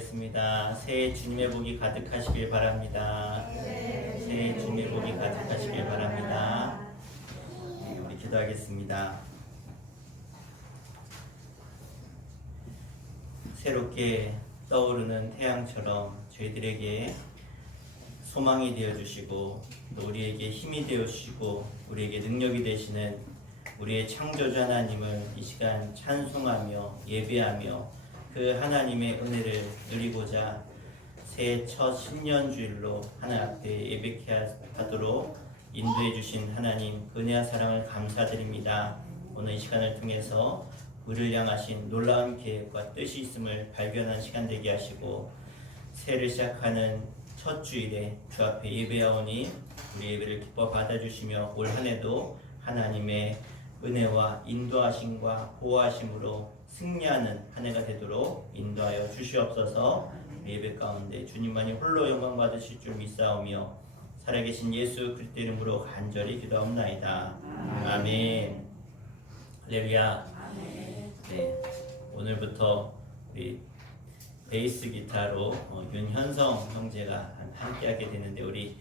기도하겠습니다. 새해 주님의 복이 가득하시길 바랍니다. 새해 주님의 복이 가득하시길 바랍니다. 네, 우리 기도하겠습니다. 새롭게 떠오르는 태양처럼 저희들에게 소망이 되어주시고 또 우리에게 힘이 되어주시고 우리에게 능력이 되시는 우리의 창조주 하나님을 이 시간 찬송하며 예배하며 그 하나님의 은혜를 누리고자 새해 첫 신년주일로 하나님 앞에 예배케 하도록 인도해 주신 하나님 은혜와 사랑을 감사드립니다. 오늘 이 시간을 통해서 우리를 향하신 놀라운 계획과 뜻이 있음을 발견한 시간 되게 하시고 새해를 시작하는 첫 주일에 주 앞에 예배하오니 우리 예배를 기뻐 받아주시며 올 한 해도 하나님의 은혜와 인도하심과 보호하심으로 승리하는 한 해가 되도록 인도하여 주시옵소서. 예배 가운데 주님만이 홀로 영광 받으실 줄 믿사오며 살아계신 예수 그리스도 이름으로 간절히 기도하옵나이다. 아멘. 할렐루야. 네, 오늘부터 우리 베이스 기타로 윤현성 형제가 함께하게 되는데 우리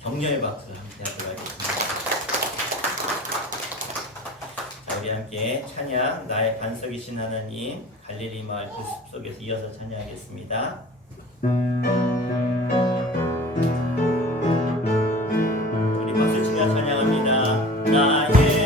격려의 박수 함께하도록 하겠습니다. 자, 우리 함께 찬양 나의 반석이신 하나님 갈릴리 마을 그 숲속에서 이어서 찬양하겠습니다. 우리 박수 치며 찬양합니다. 나의 네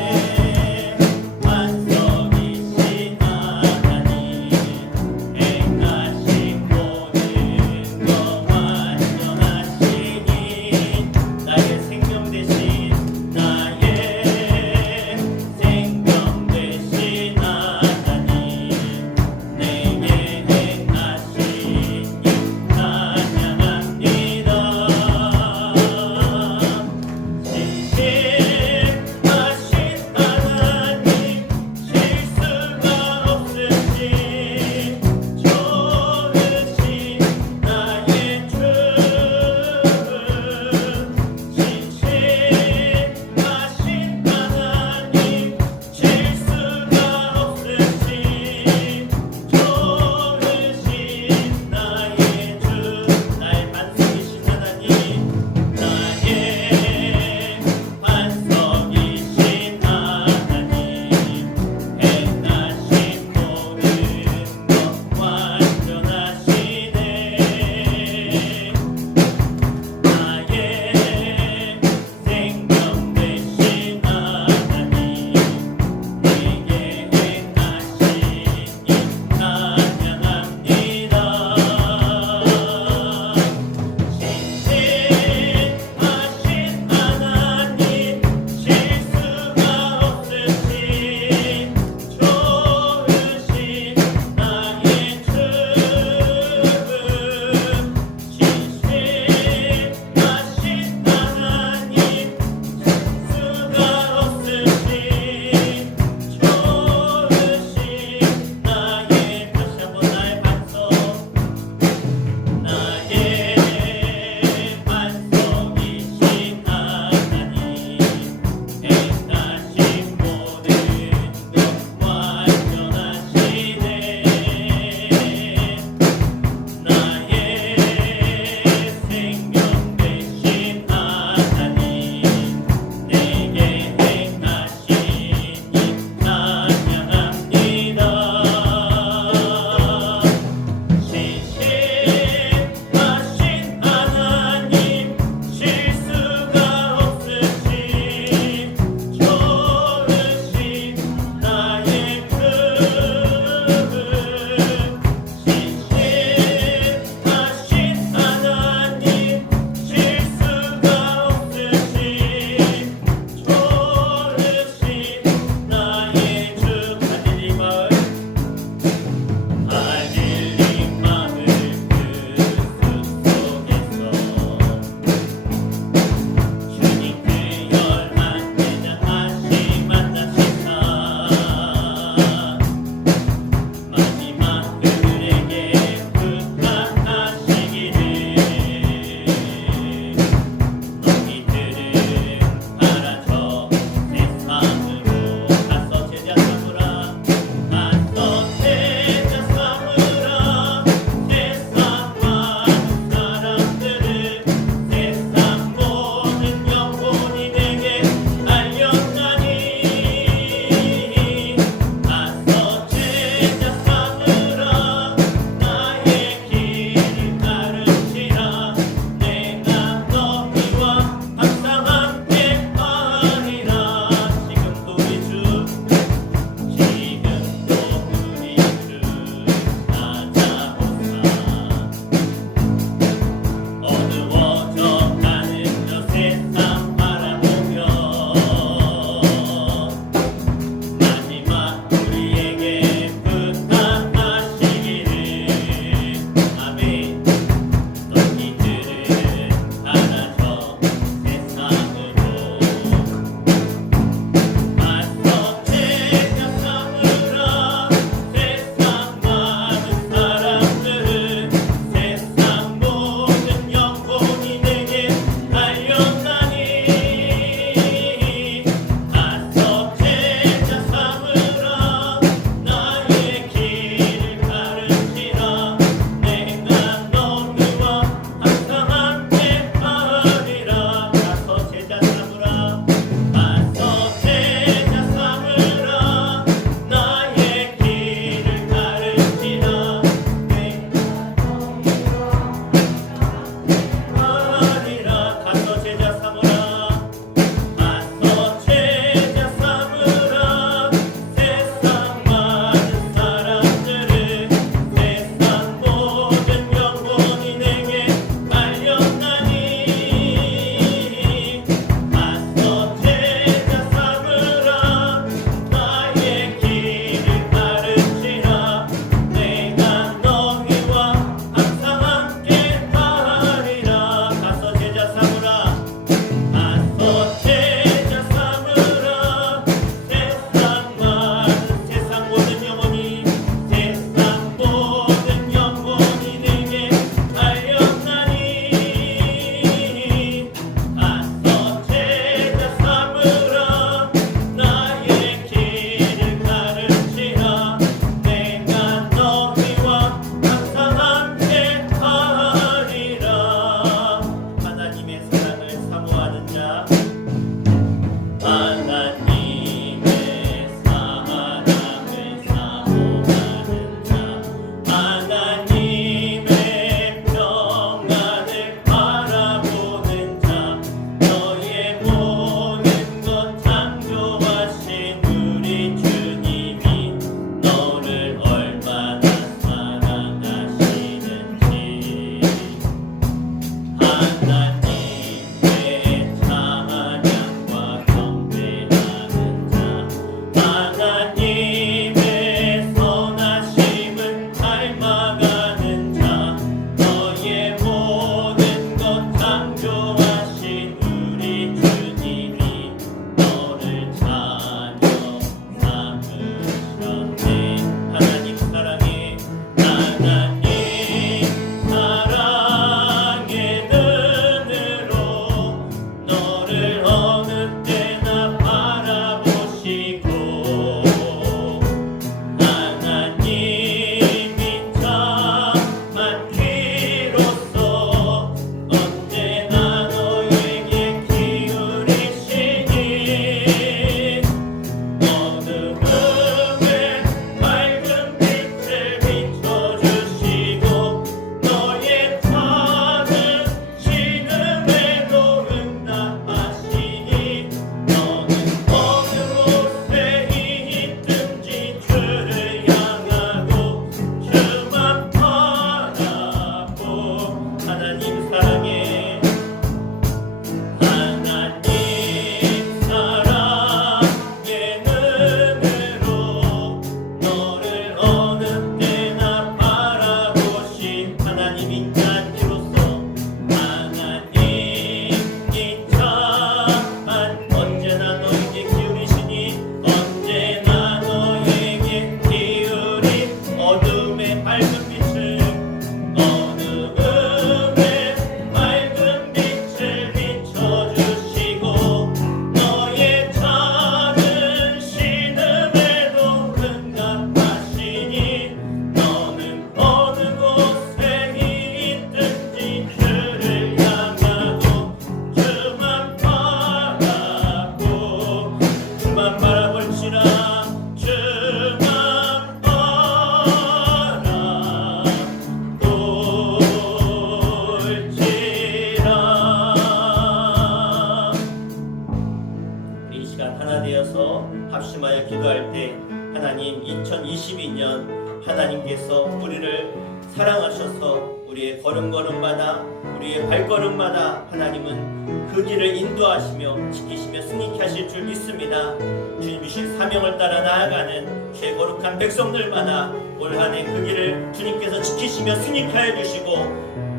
합심하여 기도할 때 하나님 2022년 하나님께서 우리를 사랑하셔서 우리의 걸음걸음마다 우리의 발걸음마다 하나님은 그 길을 인도하시며 지키시며 승리케 하실 줄 믿습니다. 주님 주신 사명을 따라 나아가는 죄 거룩한 백성들마다 올 한 해 그 길을 주님께서 지키시며 승리케 하여 주시고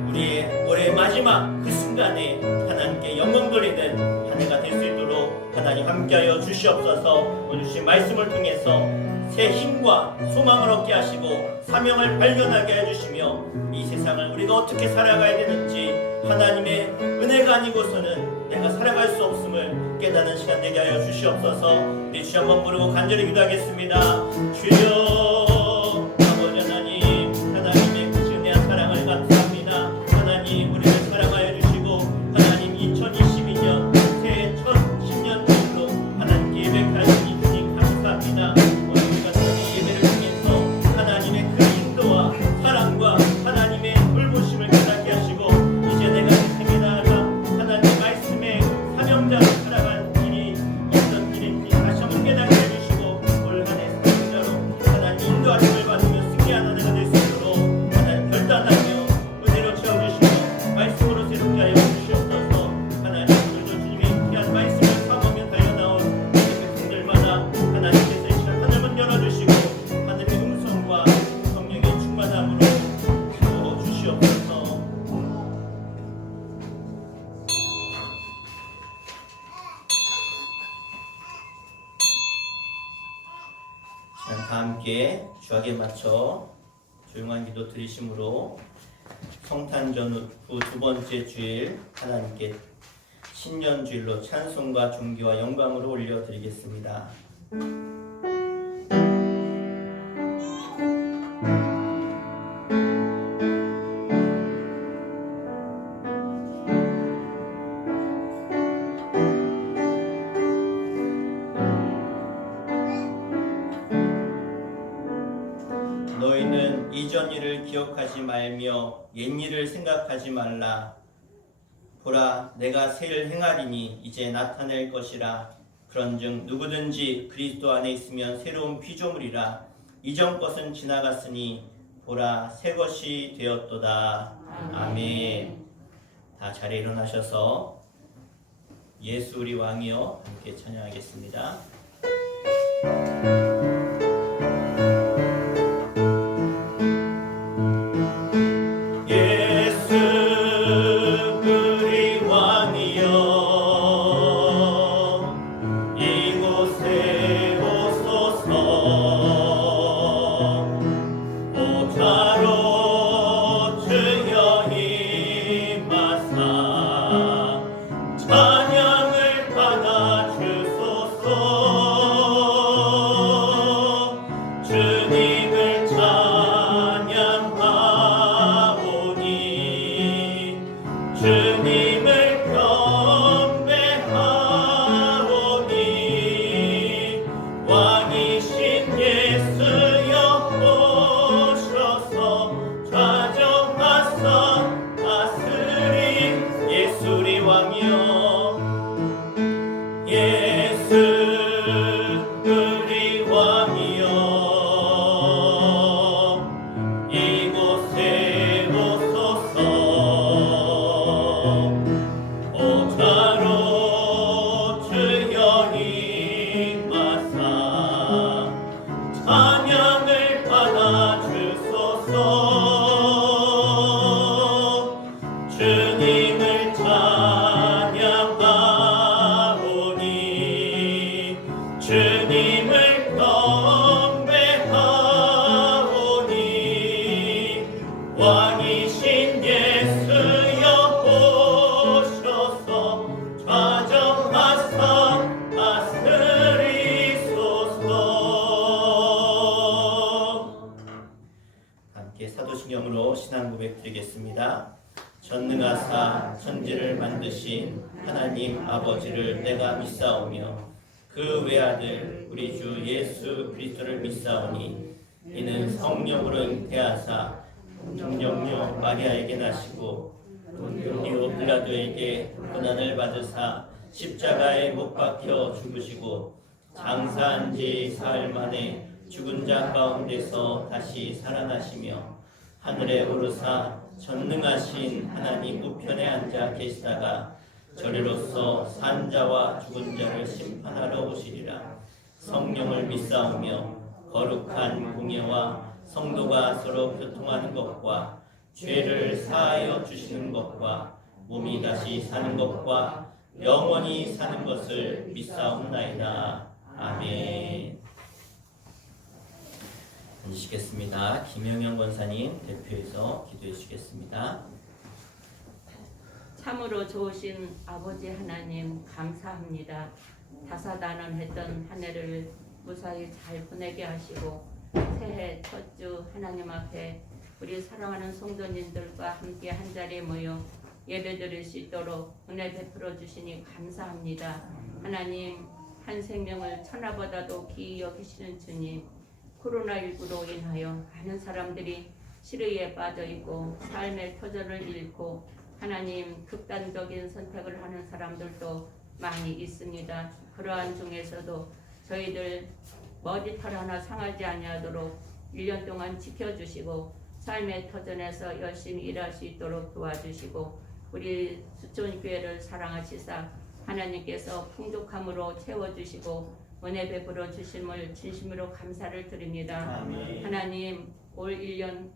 우리의 올해의 마지막 그 순간에 하나님께 영광 돌리는 한 해가 될 수 있도록 하나님 함께하여 주시옵소서. 오늘 주신 말씀을 통해서 새 힘과 소망을 얻게 하시고 사명을 발견하게 해주시며 이 세상을 우리가 어떻게 살아가야 되는지 하나님의 은혜가 아니고서는 내가 살아갈 수 없음을 깨닫는 시간 되게 하여 주시옵소서. 우리 주 한번 부르고 간절히 기도하겠습니다. 주여 아버지 하나님, 하나님의 그 은혜와 사랑을 감사합니다. 하나님 우리를 사랑하여 주시고 하나님 2022년 새해 첫 10년으로 하나님께 예배하시니 주님 감사합니다. 다 함께 주악에 맞춰 조용한 기도 드리심으로 성탄전 후 두 번째 주일 하나님께 신년주일로 찬송과 존귀와 영광으로 올려드리겠습니다. 너희는 이전 일을 기억하지 말며 옛 일을 생각하지 말라. 보라, 내가 새 일 행하리니 이제 나타낼 것이라. 그런즉 누구든지 그리스도 안에 있으면 새로운 피조물이라. 이전 것은 지나갔으니 보라, 새 것이 되었도다. 아멘. 다 자리에 일어나셔서 예수 우리 왕이여 함께 찬양하겠습니다. 사도신경으로 신앙 고백 드리겠습니다. 전능하사 천지를 만드신 하나님 아버지를 내가 믿사오며 그 외아들 우리 주 예수 그리스도를 믿사오니 이는 성령으로 잉태하사 동정녀 마리아에게 나시고 본디오 빌라도에게 고난을 받으사 십자가에 못 박혀 죽으시고 장사한 지 사흘 만에 죽은 자 가운데서 다시 살아나시며 하늘에 오르사 전능하신 하나님 우편에 앉아 계시다가 저리로서 산 자와 죽은 자를 심판하러 오시리라. 성령을 믿사오며 거룩한 공예와 성도가 서로 교통하는 것과 죄를 사하여 주시는 것과 몸이 다시 사는 것과 영원히 사는 것을 믿사옵나이다. 아멘. 앉으시겠습니다. 김영현 권사님 대표해서 기도해 주시겠습니다. 참으로 좋으신 아버지 하나님 감사합니다. 다사다난했던 한 해를 무사히 잘 보내게 하시고 새해 첫 주 하나님 앞에 우리 사랑하는 성도님들과 함께 한자리에 모여 예배드릴 수 있도록 은혜 베풀어 주시니 감사합니다. 하나님 한 생명을 천하보다도 귀히 여기시는 주님, 코로나19로 인하여 많은 사람들이 시리에 빠져 있고 삶의 터전을 잃고 하나님 극단적인 선택을 하는 사람들도 많이 있습니다. 그러한 중에서도 저희들 머리털 하나 상하지 아니하도록 1년 동안 지켜주시고 삶의 터전에서 열심히 일할 수 있도록 도와주시고 우리 수촌교회를 사랑하시사 하나님께서 풍족함으로 채워주시고 은혜 베풀어 주심을 진심으로 감사를 드립니다. 아멘. 하나님 올 1년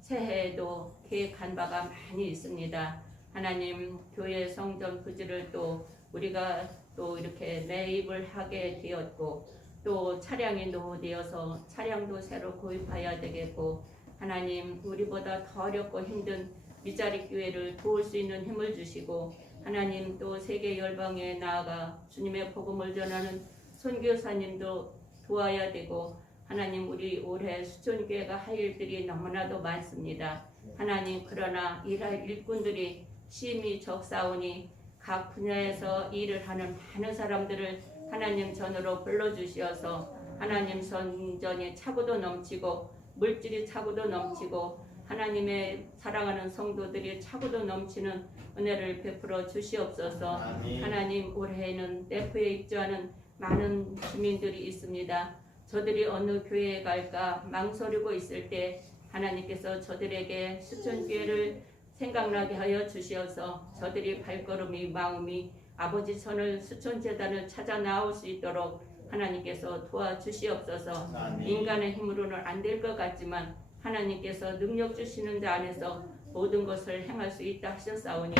새해에도 계획한 바가 많이 있습니다. 하나님 교회 성전 부지를 또 우리가 또 이렇게 매입을 하게 되었고 또 차량이 노후되어서 차량도 새로 구입해야 되겠고 하나님 우리보다 더 어렵고 힘든 미자리 교회를 도울 수 있는 힘을 주시고 하나님 또 세계 열방에 나아가 주님의 복음을 전하는 선교사님도 도와야 되고 하나님 우리 올해 수촌교회가 할 일들이 너무나도 많습니다. 하나님 그러나 일할 일꾼들이 심히 적사오니 각 분야에서 일을 하는 많은 사람들을 하나님 전으로 불러주시어서 하나님 성전이 차고도 넘치고 물질이 차고도 넘치고 하나님의 사랑하는 성도들이 차고도 넘치는 은혜를 베풀어 주시옵소서. 아멘. 하나님 올해에는 내포에 입주하는 많은 주민들이 있습니다. 저들이 어느 교회에 갈까 망설이고 있을 때 하나님께서 저들에게 수촌교회를 생각나게 하여 주시어서 저들이 발걸음이 마음이 아버지 손을 수촌재단을 찾아 나올 수 있도록 하나님께서 도와주시옵소서. 아멘. 인간의 힘으로는 안 될 것 같지만 하나님께서 능력 주시는 자 안에서 모든 것을 행할 수 있다 하셨사오니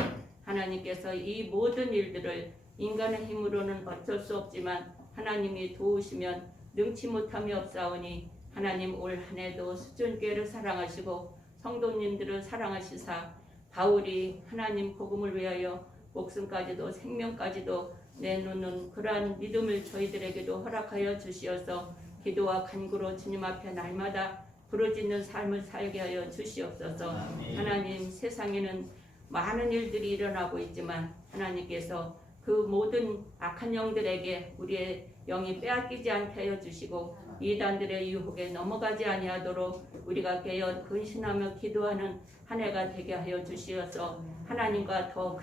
하나님께서 이 모든 일들을 인간의 힘으로는 어쩔 수 없지만 하나님이 도우시면 능치 못함이 없사오니 하나님 올 한 해도 수촌교회를 사랑하시고 성도님들을 사랑하시사 바울이 하나님 복음을 위하여 목숨까지도 생명까지도 내놓는 그러한 믿음을 저희들에게도 허락하여 주시어서 기도와 간구로 주님 앞에 날마다 부르짖는 삶을 살게 하여 주시옵소서. 아멘. 하나님 세상에는 많은 일들이 일어나고 있지만 하나님께서 그 모든 악한 영들에게 우리의 영이 빼앗기지 않게 하여 주시고 이단들의 유혹에 넘어가지 아니하도록 우리가 깨어 근신하며 기도하는 한 해가 되게 하여 주시어서 하나님과 더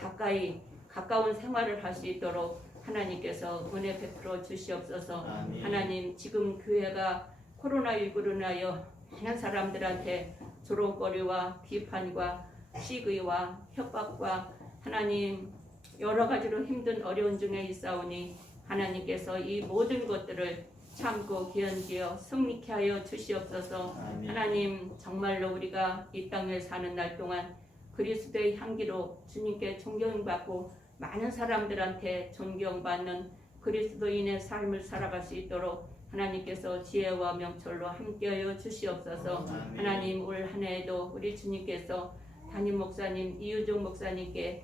가까운 생활을 할 수 있도록 하나님께서 은혜 베풀어 주시옵소서. 아멘. 하나님 지금 교회가 코로나19로 인하여 많은 사람들한테 조롱거리와 비판과 시기와 협박과 하나님 여러 가지로 힘든 어려운 중에 있사오니 하나님께서 이 모든 것들을 참고 견디어 승리케 하여 주시옵소서. 아멘. 하나님 정말로 우리가 이 땅에 사는 날 동안 그리스도의 향기로 주님께 존경받고 많은 사람들한테 존경받는 그리스도인의 삶을 살아갈 수 있도록 하나님께서 지혜와 명철로 함께하여 주시옵소서. 아멘. 하나님 올 한 해에도 우리 주님께서 담임 목사님 이유종 목사님께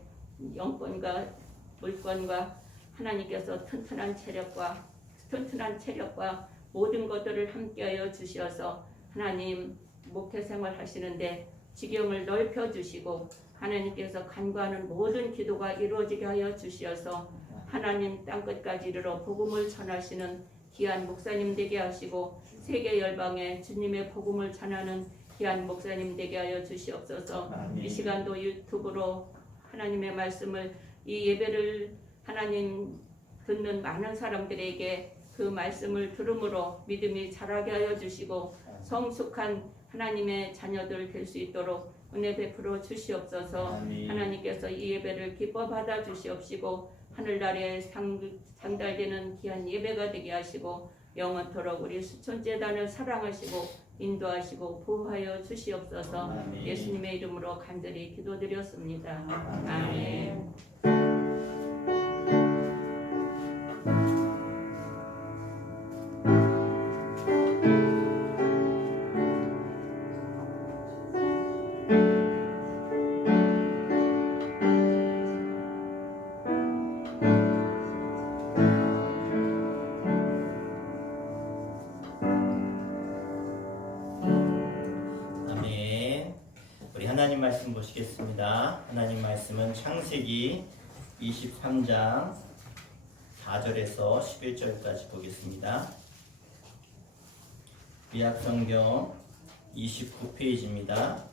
영권과 물권과 하나님께서 튼튼한 체력과 모든 것들을 함께하여 주시어서 하나님 목회 생활 하시는데 지경을 넓혀 주시고 하나님께서 간구하는 모든 기도가 이루어지게 하여 주시어서 하나님 땅끝까지 이르러 복음을 전하시는 귀한 목사님 되게 하시고 세계 열방에 주님의 복음을 전하는 귀한 목사님 되게 하여 주시옵소서. 아멘. 이 시간도 유튜브로 하나님의 말씀을 이 예배를 하나님 듣는 많은 사람들에게 그 말씀을 들음으로 믿음이 자라게 하여 주시고 성숙한 하나님의 자녀들 될 수 있도록 은혜 베풀어 주시옵소서. 아멘. 하나님께서 이 예배를 기뻐 받아 주시옵시고 하늘나라에 상달되는 귀한 예배가 되게 하시고 영원토록 우리 수천재단을 사랑하시고 인도하시고 보호하여 주시옵소서. 아멘. 예수님의 이름으로 간절히 기도드렸습니다. 아멘. 아멘. 우리 하나님 말씀 보시겠습니다. 하나님 말씀은 창세기 23장 4절에서 11절까지 보겠습니다. 구약성경 29페이지입니다.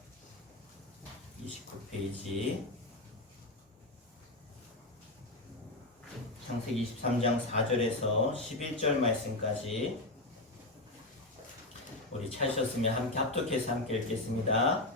29페이지. 창세기 23장 4절에서 11절 말씀까지 우리 찾으셨으면 함께 합독해서 함께 읽겠습니다.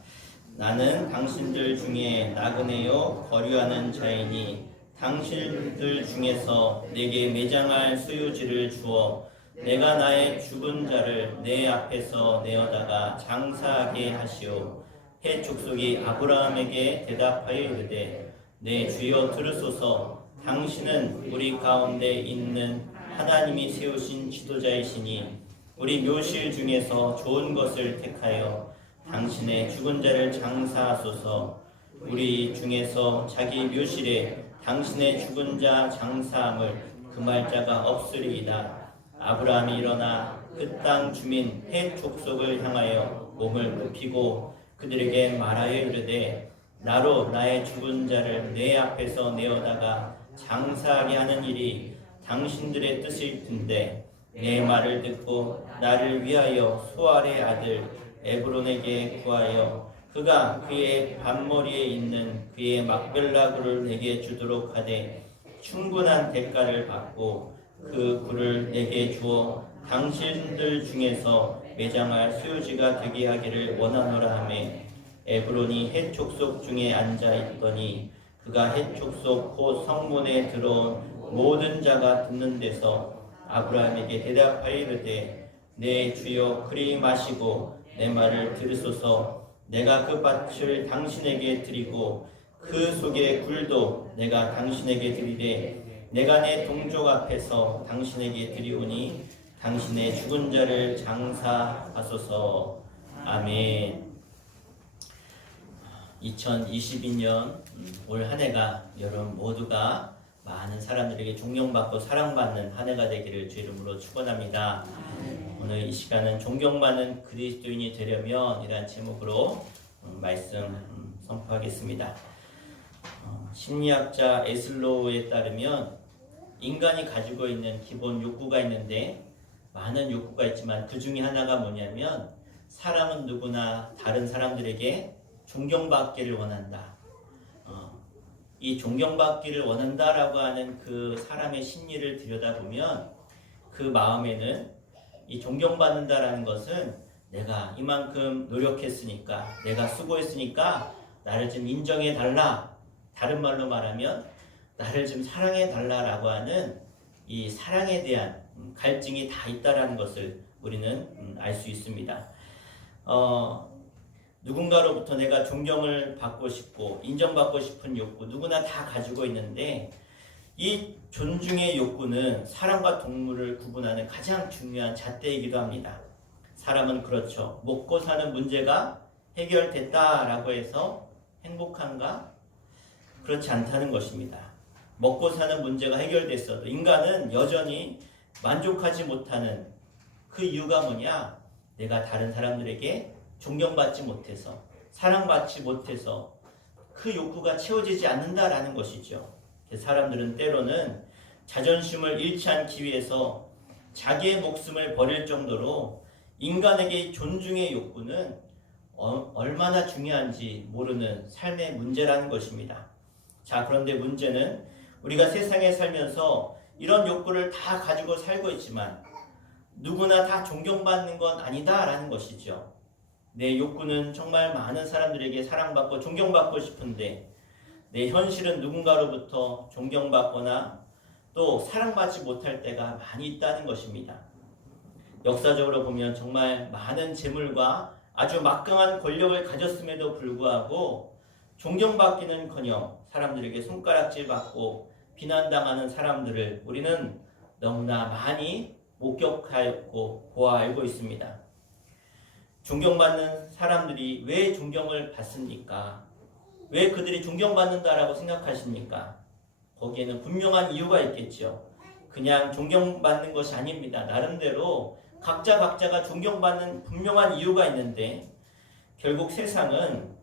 나는 당신들 중에 나그네요 거류하는 자이니 당신들 중에서 내게 매장할 소유지를 주어 내가 나의 죽은 자를 내 앞에서 내어다가 장사하게 하시오. 헷 족속이 아브라함에게 대답하여 이르되 내 주여 들으소서. 당신은 우리 가운데 있는 하나님이 세우신 지도자이시니 우리 묘실 중에서 좋은 것을 택하여 당신의 죽은 자를 장사하소서. 우리 중에서 자기 묘실에 당신의 죽은 자 장사함을 금할 자가 없으리이다. 아브라함이 일어나 그 땅 주민 헷 족속을 향하여 몸을 굽히고 그들에게 말하여 이르되 나로 나의 죽은 자를 내 앞에서 내어다가 장사하게 하는 일이 당신들의 뜻일 텐데 내 말을 듣고 나를 위하여 소알의 아들 에브론에게 구하여 그가 그의 반머리에 있는 그의 막벨라굴을 내게 주도록 하되 충분한 대가를 받고 그 굴을 내게 주어 당신들 중에서 매장할 소유지가 되게 하기를 원하노라 하매 에브론이 헷 족속 중에 앉아 있더니 그가 헷 족속 곧 성문에 들어온 모든 자가 듣는 데서 아브라함에게 대답하여 이르되 내 주여 그리 마시고 내 말을 들으소서. 내가 그 밭을 당신에게 드리고 그 속의 굴도 내가 당신에게 드리되 내가 내 동족 앞에서 당신에게 드리오니 당신의 죽은 자를 장사하소서. 아멘. 2022년 올 한 해가 여러분 모두가 많은 사람들에게 존경받고 사랑받는 한 해가 되기를 주 이름으로 축원합니다. 오늘 이 시간은 존경받는 그리스도인이 되려면 이라는 제목으로 말씀 선포하겠습니다. 심리학자 에슬로우에 따르면 인간이 가지고 있는 기본 욕구가 있는데 많은 욕구가 있지만 그 중에 하나가 뭐냐면 사람은 누구나 다른 사람들에게 존경받기를 원한다. 이 존경받기를 원한다라고 하는 그 사람의 심리를 들여다보면 그 마음에는 이 존경받는다라는 것은 내가 이만큼 노력했으니까 내가 수고했으니까 나를 좀 인정해 달라. 다른 말로 말하면 나를 좀 사랑해 달라라고 하는 이 사랑에 대한 갈증이 다 있다라는 것을 우리는 알 수 있습니다. 누군가로부터 내가 존경을 받고 싶고 인정받고 싶은 욕구 누구나 다 가지고 있는데 이 존중의 욕구는 사람과 동물을 구분하는 가장 중요한 잣대이기도 합니다. 사람은 그렇죠. 먹고 사는 문제가 해결됐다라고 해서 행복한가? 그렇지 않다는 것입니다. 먹고 사는 문제가 해결됐어도 인간은 여전히 만족하지 못하는 그 이유가 뭐냐? 내가 다른 사람들에게 존경받지 못해서 사랑받지 못해서 그 욕구가 채워지지 않는다라는 것이죠. 사람들은 때로는 자존심을 잃지 않기 위해서 자기의 목숨을 버릴 정도로 인간에게 존중의 욕구는 얼마나 중요한지 모르는 삶의 문제라는 것입니다. 자, 그런데 문제는 우리가 세상에 살면서 이런 욕구를 다 가지고 살고 있지만 누구나 다 존경받는 건 아니다라는 것이죠. 내 욕구는 정말 많은 사람들에게 사랑받고 존경받고 싶은데 내 현실은 누군가로부터 존경받거나 또 사랑받지 못할 때가 많이 있다는 것입니다. 역사적으로 보면 정말 많은 재물과 아주 막강한 권력을 가졌음에도 불구하고 존경받기는커녕 사람들에게 손가락질 받고 비난당하는 사람들을 우리는 너무나 많이 목격하였고 보아 알고 있습니다. 존경받는 사람들이 왜 존경을 받습니까? 왜 그들이 존경받는다라고 생각하십니까? 거기에는 분명한 이유가 있겠죠. 그냥 존경받는 것이 아닙니다. 나름대로 각자가 존경받는 분명한 이유가 있는데 결국 세상은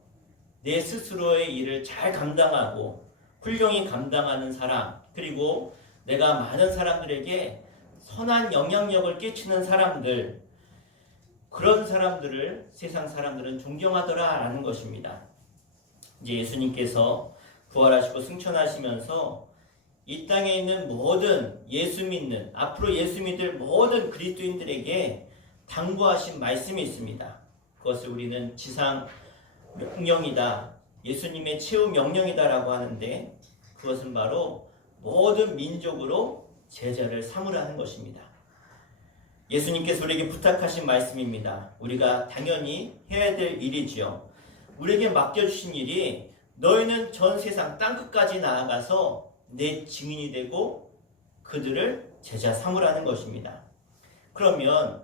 내 스스로의 일을 잘 감당하고 훌륭히 감당하는 사람, 그리고 내가 많은 사람들에게 선한 영향력을 끼치는 사람들, 그런 사람들을 세상 사람들은 존경하더라라는 것입니다. 이제 예수님께서 부활하시고 승천하시면서 이 땅에 있는 모든 예수 믿는, 앞으로 예수 믿을 모든 그리스도인들에게 당부하신 말씀이 있습니다. 그것을 우리는 지상 명령이다, 예수님의 최후 명령이다라고 하는데 그것은 바로 모든 민족으로 제자를 삼으라는 것입니다. 예수님께서 우리에게 부탁하신 말씀입니다. 우리가 당연히 해야 될 일이지요. 우리에게 맡겨주신 일이 너희는 전 세상 땅끝까지 나아가서 내 증인이 되고 그들을 제자 삼으라는 것입니다. 그러면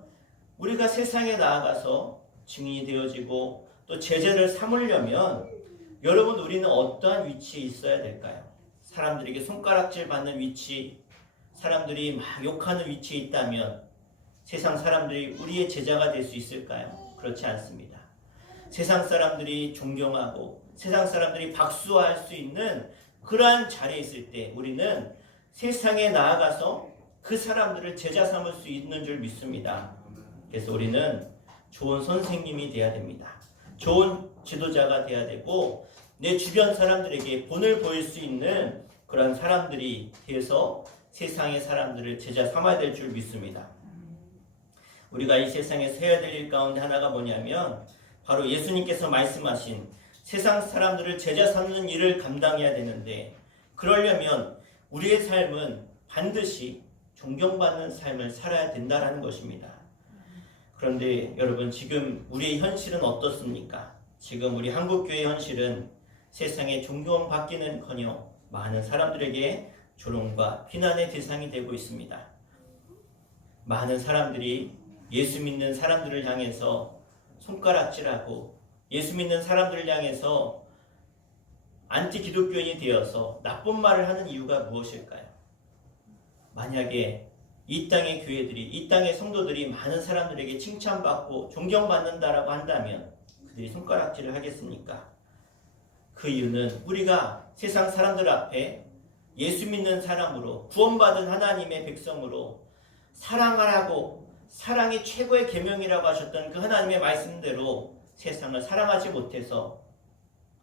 우리가 세상에 나아가서 증인이 되어지고 또 제자를 삼으려면 여러분 우리는 어떠한 위치에 있어야 될까요? 사람들에게 손가락질 받는 위치, 사람들이 막 욕하는 위치에 있다면 세상 사람들이 우리의 제자가 될 수 있을까요? 그렇지 않습니다. 세상 사람들이 존경하고 세상 사람들이 박수할 수 있는 그러한 자리에 있을 때 우리는 세상에 나아가서 그 사람들을 제자 삼을 수 있는 줄 믿습니다. 그래서 우리는 좋은 선생님이 되어야 됩니다. 좋은 지도자가 되어야 되고 내 주변 사람들에게 본을 보일 수 있는 그런 사람들이 되어서 세상의 사람들을 제자 삼아야 될 줄 믿습니다. 우리가 이 세상에서 해야 될 일 가운데 하나가 뭐냐면 바로 예수님께서 말씀하신 세상 사람들을 제자 삼는 일을 감당해야 되는데 그러려면 우리의 삶은 반드시 존경받는 삶을 살아야 된다는 것입니다. 그런데 여러분 지금 우리의 현실은 어떻습니까? 지금 우리 한국교회 현실은 세상에 존경받기는커녕 많은 사람들에게 조롱과 비난의 대상이 되고 있습니다. 많은 사람들이 예수 믿는 사람들을 향해서 손가락질하고 예수 믿는 사람들을 향해서 안티 기독교인이 되어서 나쁜 말을 하는 이유가 무엇일까요? 만약에 이 땅의 교회들이, 이 땅의 성도들이 많은 사람들에게 칭찬받고 존경받는다라고 한다면 그들이 손가락질을 하겠습니까? 그 이유는 우리가 세상 사람들 앞에 예수 믿는 사람으로 구원받은 하나님의 백성으로 사랑하라고, 사랑이 최고의 계명이라고 하셨던 그 하나님의 말씀대로 세상을 사랑하지 못해서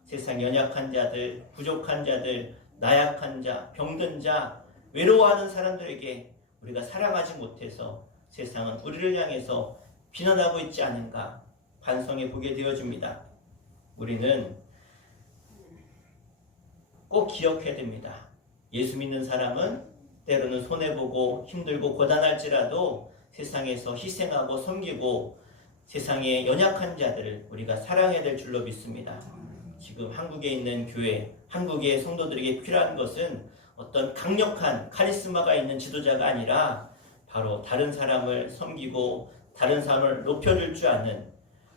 세상 연약한 자들, 부족한 자들, 나약한 자, 병든 자, 외로워하는 사람들에게 우리가 사랑하지 못해서 세상은 우리를 향해서 비난하고 있지 않은가 반성해 보게 되어집니다. 우리는 꼭 기억해야 됩니다. 예수 믿는 사람은 때로는 손해보고 힘들고 고단할지라도 세상에서 희생하고 섬기고 세상의 연약한 자들을 우리가 사랑해야 될 줄로 믿습니다. 지금 한국에 있는 교회, 한국의 성도들에게 필요한 것은 어떤 강력한 카리스마가 있는 지도자가 아니라 바로 다른 사람을 섬기고 다른 사람을 높여줄 줄 아는,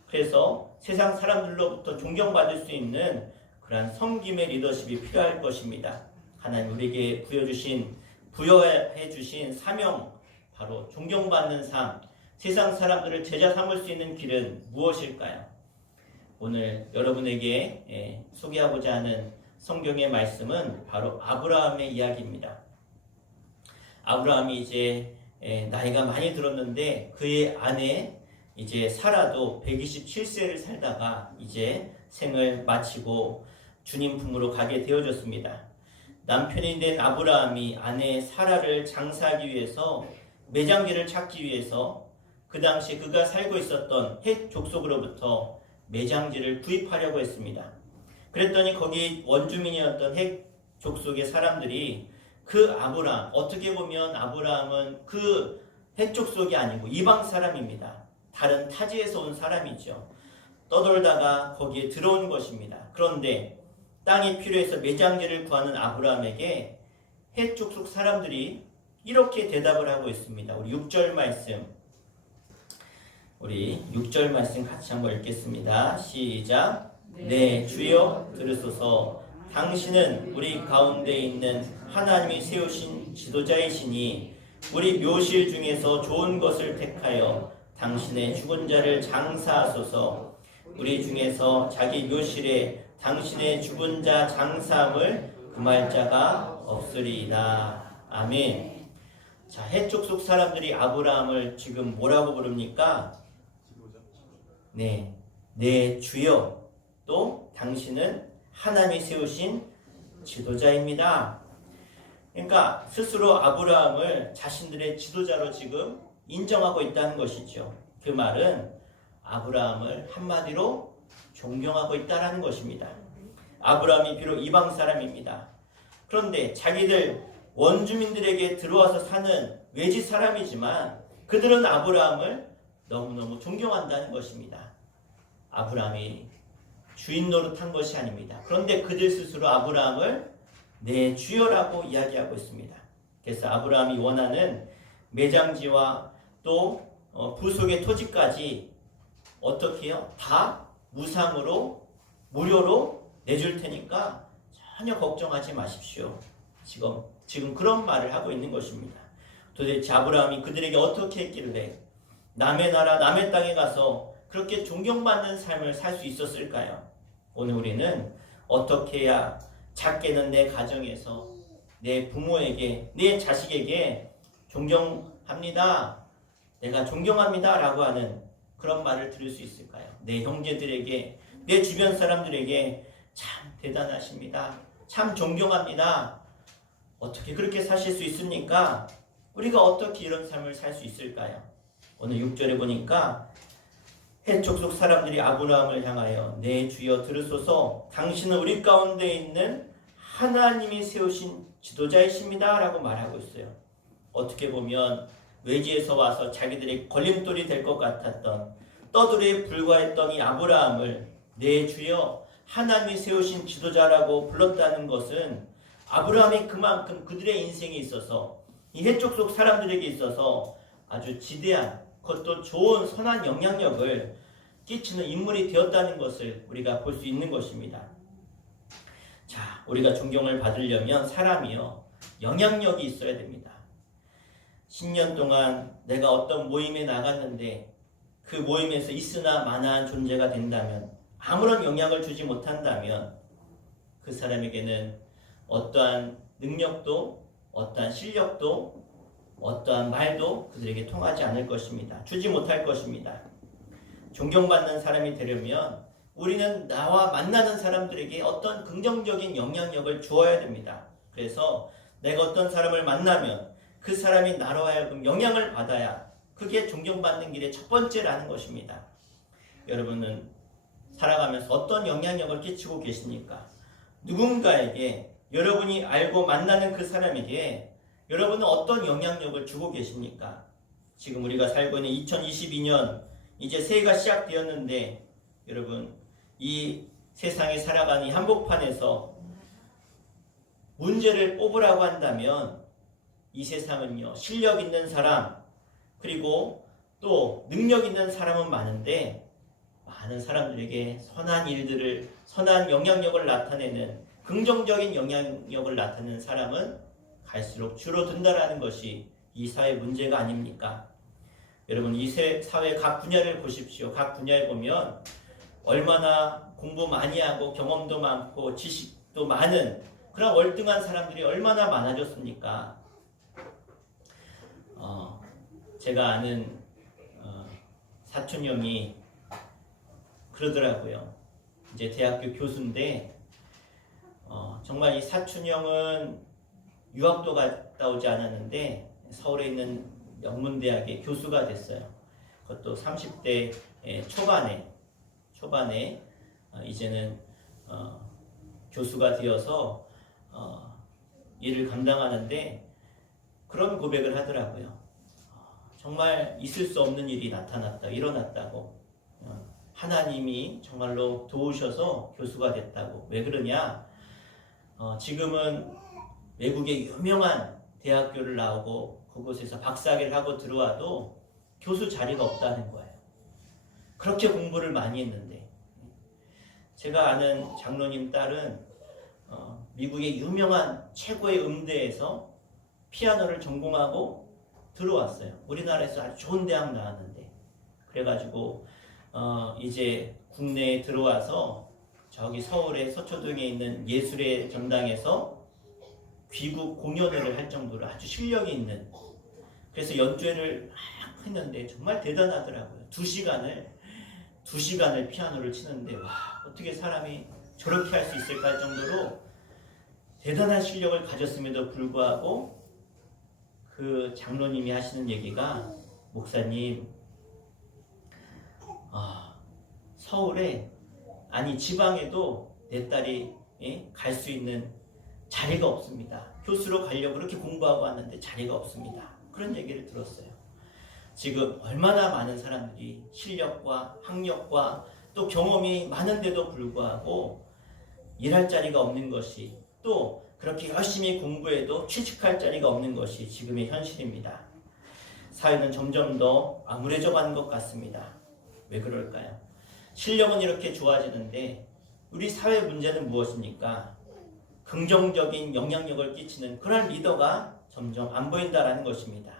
그래서 세상 사람들로부터 존경받을 수 있는 그러한 섬김의 리더십이 필요할 것입니다. 하나님 우리에게 부여해 주신 사명, 바로 존경받는 삶, 세상 사람들을 제자 삼을 수 있는 길은 무엇일까요? 오늘 여러분에게 소개하고자 하는 성경의 말씀은 바로 아브라함의 이야기입니다. 아브라함이 이제 나이가 많이 들었는데 그의 아내 이제 사라도 127세를 살다가 이제 생을 마치고 주님 품으로 가게 되어졌습니다. 남편이 된 아브라함이 아내 사라를 장사하기 위해서 매장지를 찾기 위해서 그 당시 그가 살고 있었던 헷 족속으로부터 매장지를 구입하려고 했습니다. 그랬더니 거기 원주민이었던 헷 족속의 사람들이 그 아브라함, 어떻게 보면 아브라함은 그 헷 족속이 아니고 이방 사람입니다. 다른 타지에서 온 사람이죠. 떠돌다가 거기에 들어온 것입니다. 그런데 땅이 필요해서 매장지를 구하는 아브라함에게 헷 족속 사람들이 이렇게 대답을 하고 있습니다. 우리 6절 말씀 같이 한번 읽겠습니다. 시작. 네, 주여 들으소서. 당신은 우리 가운데 있는 하나님이 세우신 지도자이시니 우리 묘실 중에서 좋은 것을 택하여 당신의 죽은 자를 장사하소서. 우리 중에서 자기 묘실에 당신의 죽은 자 장사함을 금할 자가 없으리이다. 아멘. 자, 헷 족속 사람들이 아브라함을 지금 뭐라고 부릅니까? 네, 주여. 또 당신은 하나님이 세우신 지도자입니다. 그러니까 스스로 아브라함을 자신들의 지도자로 지금 인정하고 있다는 것이죠. 그 말은 아브라함을 한마디로 존경하고 있다는 것입니다. 아브라함이 비록 이방 사람입니다. 그런데 자기들 원주민들에게 들어와서 사는 외지 사람이지만 그들은 아브라함을 너무너무 존경한다는 것입니다. 아브라함이 주인 노릇한 것이 아닙니다. 그런데 그들 스스로 아브라함을 내 주여라고 이야기하고 있습니다. 그래서 아브라함이 원하는 매장지와 또 부속의 토지까지 어떻게 해요? 다 무상으로 무료로 내줄 테니까 전혀 걱정하지 마십시오. 지금 그런 말을 하고 있는 것입니다. 도대체 아브라함이 그들에게 어떻게 했길래 남의 나라 남의 땅에 가서 그렇게 존경받는 삶을 살 수 있었을까요? 오늘 우리는 어떻게 해야 작게는 내 가정에서 내 부모에게 내 자식에게 존경합니다. 내가 존경합니다 라고 하는 그런 말을 들을 수 있을까요? 내 형제들에게 내 주변 사람들에게 참 대단하십니다. 참 존경합니다. 어떻게 그렇게 사실 수 있습니까? 우리가 어떻게 이런 삶을 살 수 있을까요? 오늘 6절에 보니까 헷 족속 사람들이 아브라함을 향하여 네 주여 들으소서. 당신은 우리 가운데 있는 하나님이 세우신 지도자이십니다 라고 말하고 있어요. 어떻게 보면 외지에서 와서 자기들의 걸림돌이 될 것 같았던 떠돌이에 불과했던 이 아브라함을 네 주여 하나님이 세우신 지도자라고 불렀다는 것은 아브라함이 그만큼 그들의 인생에 있어서 이 헷 족속 사람들에게 있어서 아주 지대한 그것도 좋은 선한 영향력을 끼치는 인물이 되었다는 것을 우리가 볼 수 있는 것입니다. 자, 우리가 존경을 받으려면 사람이요 영향력이 있어야 됩니다. 10년 동안 내가 어떤 모임에 나갔는데 그 모임에서 있으나 마나한 존재가 된다면 아무런 영향을 주지 못한다면 그 사람에게는 어떠한 능력도 어떠한 실력도 어떠한 말도 그들에게 통하지 않을 것입니다. 주지 못할 것입니다. 존경받는 사람이 되려면 우리는 나와 만나는 사람들에게 어떤 긍정적인 영향력을 주어야 됩니다. 그래서 내가 어떤 사람을 만나면 그 사람이 나로 하여금 영향을 받아야 그게 존경받는 길의 첫 번째라는 것입니다. 여러분은 살아가면서 어떤 영향력을 끼치고 계십니까? 누군가에게 여러분이 알고 만나는 그 사람에게 여러분은 어떤 영향력을 주고 계십니까? 지금 우리가 살고 있는 2022년 이제 새해가 시작되었는데 여러분 이 세상에 살아가는 이 한복판에서 문제를 뽑으라고 한다면 이 세상은요 실력 있는 사람 그리고 또 능력 있는 사람은 많은데 많은 사람들에게 선한 일들을 선한 영향력을 나타내는 긍정적인 영향력을 나타내는 사람은 갈수록 줄어든다라는 것이 이 사회 문제가 아닙니까? 여러분 이 사회 각 분야를 보십시오. 각 분야에 보면 얼마나 공부 많이 하고 경험도 많고 지식도 많은 그런 월등한 사람들이 얼마나 많아졌습니까? 제가 아는 사촌 형이 그러더라고요. 이제 대학교 교수인데 정말 이 사춘형은 유학도 갔다 오지 않았는데 서울에 있는 영문대학의 교수가 됐어요. 그것도 30대 초반에 이제는 교수가 되어서 일을 감당하는데 그런 고백을 하더라고요. 정말 있을 수 없는 일이 일어났다고. 하나님이 정말로 도우셔서 교수가 됐다고. 왜 그러냐? 지금은 외국의 유명한 대학교를 나오고 그곳에서 박사학위를 하고 들어와도 교수 자리가 없다는 거예요. 그렇게 공부를 많이 했는데. 제가 아는 장로님 딸은 미국의 유명한 최고의 음대에서 피아노를 전공하고 들어왔어요. 우리나라에서 아주 좋은 대학 나왔는데. 그래가지고 이제 국내에 들어와서 저기 서울의 서초동에 있는 예술의 전당에서 귀국 공연을 할 정도로 아주 실력이 있는, 그래서 연주회를 막 했는데 정말 대단하더라고요. 2시간을 피아노를 치는데 와, 어떻게 사람이 저렇게 할 수 있을까 할 정도로 대단한 실력을 가졌음에도 불구하고 그 장로님이 하시는 얘기가, 목사님, 서울에, 아니 지방에도 내 딸이 갈 수 있는 자리가 없습니다. 교수로 가려고 그렇게 공부하고 왔는데 자리가 없습니다. 그런 얘기를 들었어요. 지금 얼마나 많은 사람들이 실력과 학력과 또 경험이 많은데도 불구하고 일할 자리가 없는 것이, 또 그렇게 열심히 공부해도 취직할 자리가 없는 것이 지금의 현실입니다. 사회는 점점 더 암울해져 가는 것 같습니다. 왜 그럴까요? 실력은 이렇게 좋아지는데 우리 사회 문제는 무엇입니까? 긍정적인 영향력을 끼치는 그런 리더가 점점 안 보인다라는 것입니다.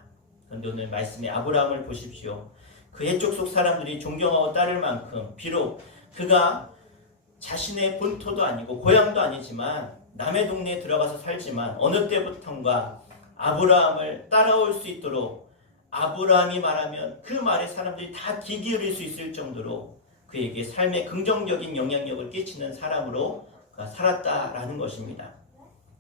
그런데 오늘 말씀의 아브라함을 보십시오. 그 해족 속 사람들이 존경하고 따를 만큼, 비록 그가 자신의 본토도 아니고 고향도 아니지만 남의 동네에 들어가서 살지만 어느 때부턴가 아브라함을 따라올 수 있도록, 아브라함이 말하면 그 말에 사람들이 다 귀 기울일 수 있을 정도로 그에게 삶에 긍정적인 영향력을 끼치는 사람으로 살았다라는 것입니다.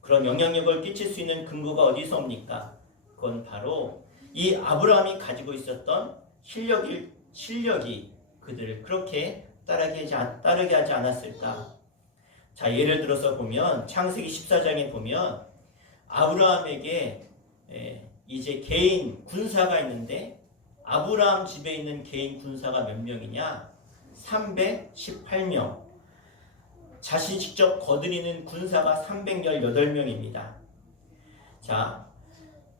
그런 영향력을 끼칠 수 있는 근거가 어디서 옵니까? 그건 바로 이 아브라함이 가지고 있었던 실력이 그들을 그렇게 따르게 하지 않았을까? 자, 예를 들어서 보면 창세기 14장에 보면 아브라함에게 이제 개인 군사가 있는데, 아브라함 집에 있는 개인 군사가 몇 명이냐? 318명. 자신 직접 거느리는 군사가 318명입니다. 자,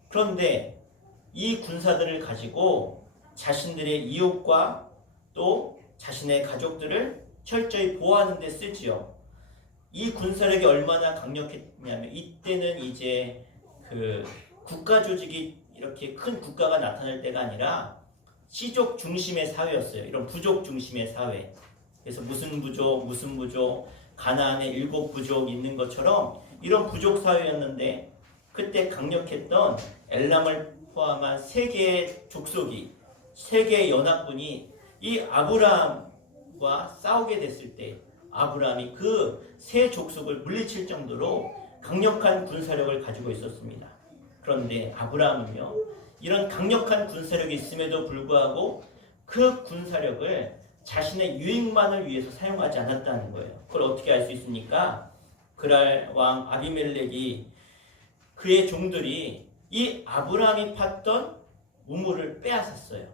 그런데 이 군사들을 가지고 자신들의 이웃과 또 자신의 가족들을 철저히 보호하는 데 쓰지요. 이 군사력이 얼마나 강력했냐면, 이때는 이제 그 국가 조직이 이렇게 큰 국가가 나타날 때가 아니라 씨족 중심의 사회였어요. 이런 부족 중심의 사회. 그래서 무슨 부족, 가나안에 7부족이 있는 것처럼 이런 부족 사회였는데, 그때 강력했던 엘람을 포함한 3개의 족속이, 3개의 연합군이 이 아브라함과 싸우게 됐을 때 아브라함이 그 세 족속을 물리칠 정도로 강력한 군사력을 가지고 있었습니다. 그런데 아브라함은요, 이런 강력한 군사력이 있음에도 불구하고 그 군사력을 자신의 유익만을 위해서 사용하지 않았다는 거예요. 그걸 어떻게 알 수 있습니까? 그랄 왕 아비멜렉이, 그의 종들이 이 아브라함이 팠던 우물을 빼앗았어요.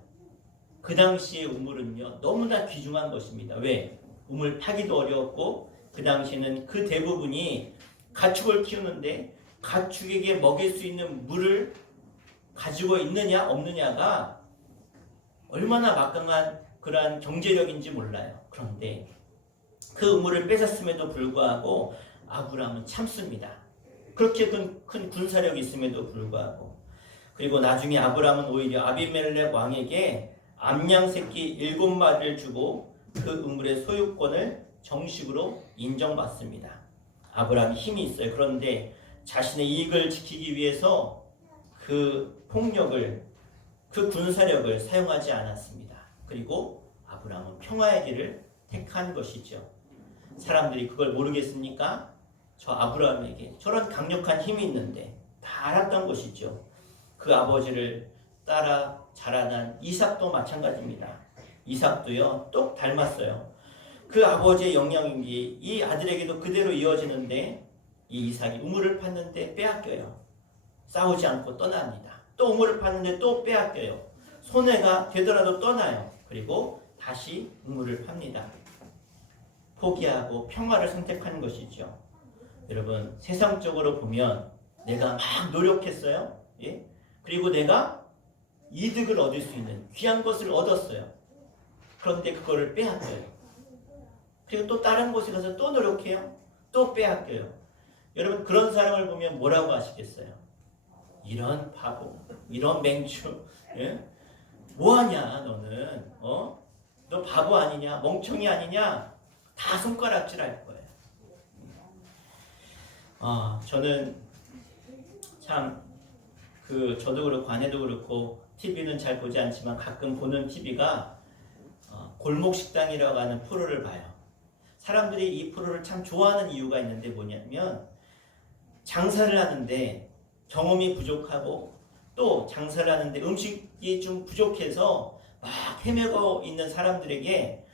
그 당시의 우물은요, 너무나 귀중한 것입니다. 왜? 우물 파기도 어려웠고, 그 당시에는 그 대부분이 가축을 키우는데 가축에게 먹일 수 있는 물을 가지고 있느냐 없느냐가 얼마나 막강한 그러한 경제력인지 몰라요. 그런데 그 우물을 뺏었음에도 불구하고 아브라함은 참습니다. 그렇게 큰 군사력이 있음에도 불구하고. 그리고 나중에 아브라함은 오히려 아비멜렉 왕에게 암양 새끼 7마리를 주고 그 우물의 소유권을 정식으로 인정받습니다. 아브라함이 힘이 있어요. 그런데 자신의 이익을 지키기 위해서 그 폭력을, 그 군사력을 사용하지 않았습니다. 그리고 아브라함은 평화의 길을 택한 것이죠. 사람들이 그걸 모르겠습니까? 저 아브라함에게 저런 강력한 힘이 있는데 다 알았던 것이죠. 그 아버지를 따라 자라난 이삭도 마찬가지입니다. 이삭도요, 똑 닮았어요. 그 아버지의 영향이 이 아들에게도 그대로 이어지는데 이 이삭이 우물을 팠는데 빼앗겨요. 싸우지 않고 떠납니다. 또 우물을 팠는데 또 빼앗겨요. 손해가 되더라도 떠나요. 그리고 다시 우물을 팝니다. 포기하고 평화를 선택하는 것이죠. 여러분, 세상적으로 보면 내가 막 노력했어요. 예? 그리고 내가 이득을 얻을 수 있는 귀한 것을 얻었어요. 그런데 그거를 빼앗겨요. 그리고 또 다른 곳에 가서 또 노력해요. 또 빼앗겨요. 여러분, 그런 사람을 보면 뭐라고 하시겠어요? 이런 바보, 이런 맹추, 예? 뭐하냐 너는? 너 바보 아니냐? 멍청이 아니냐? 다 손가락질할 거예요. 저는 참 저도 그렇고 아내도 그렇고 TV는 잘 보지 않지만 가끔 보는 TV가 골목식당이라고 하는 프로를 봐요. 사람들이 이 프로를 참 좋아하는 이유가 있는데 뭐냐면 장사를 하는데 경험이 부족하고 또 장사를 하는데 음식이 좀 부족해서 막 헤매고 있는 사람들에게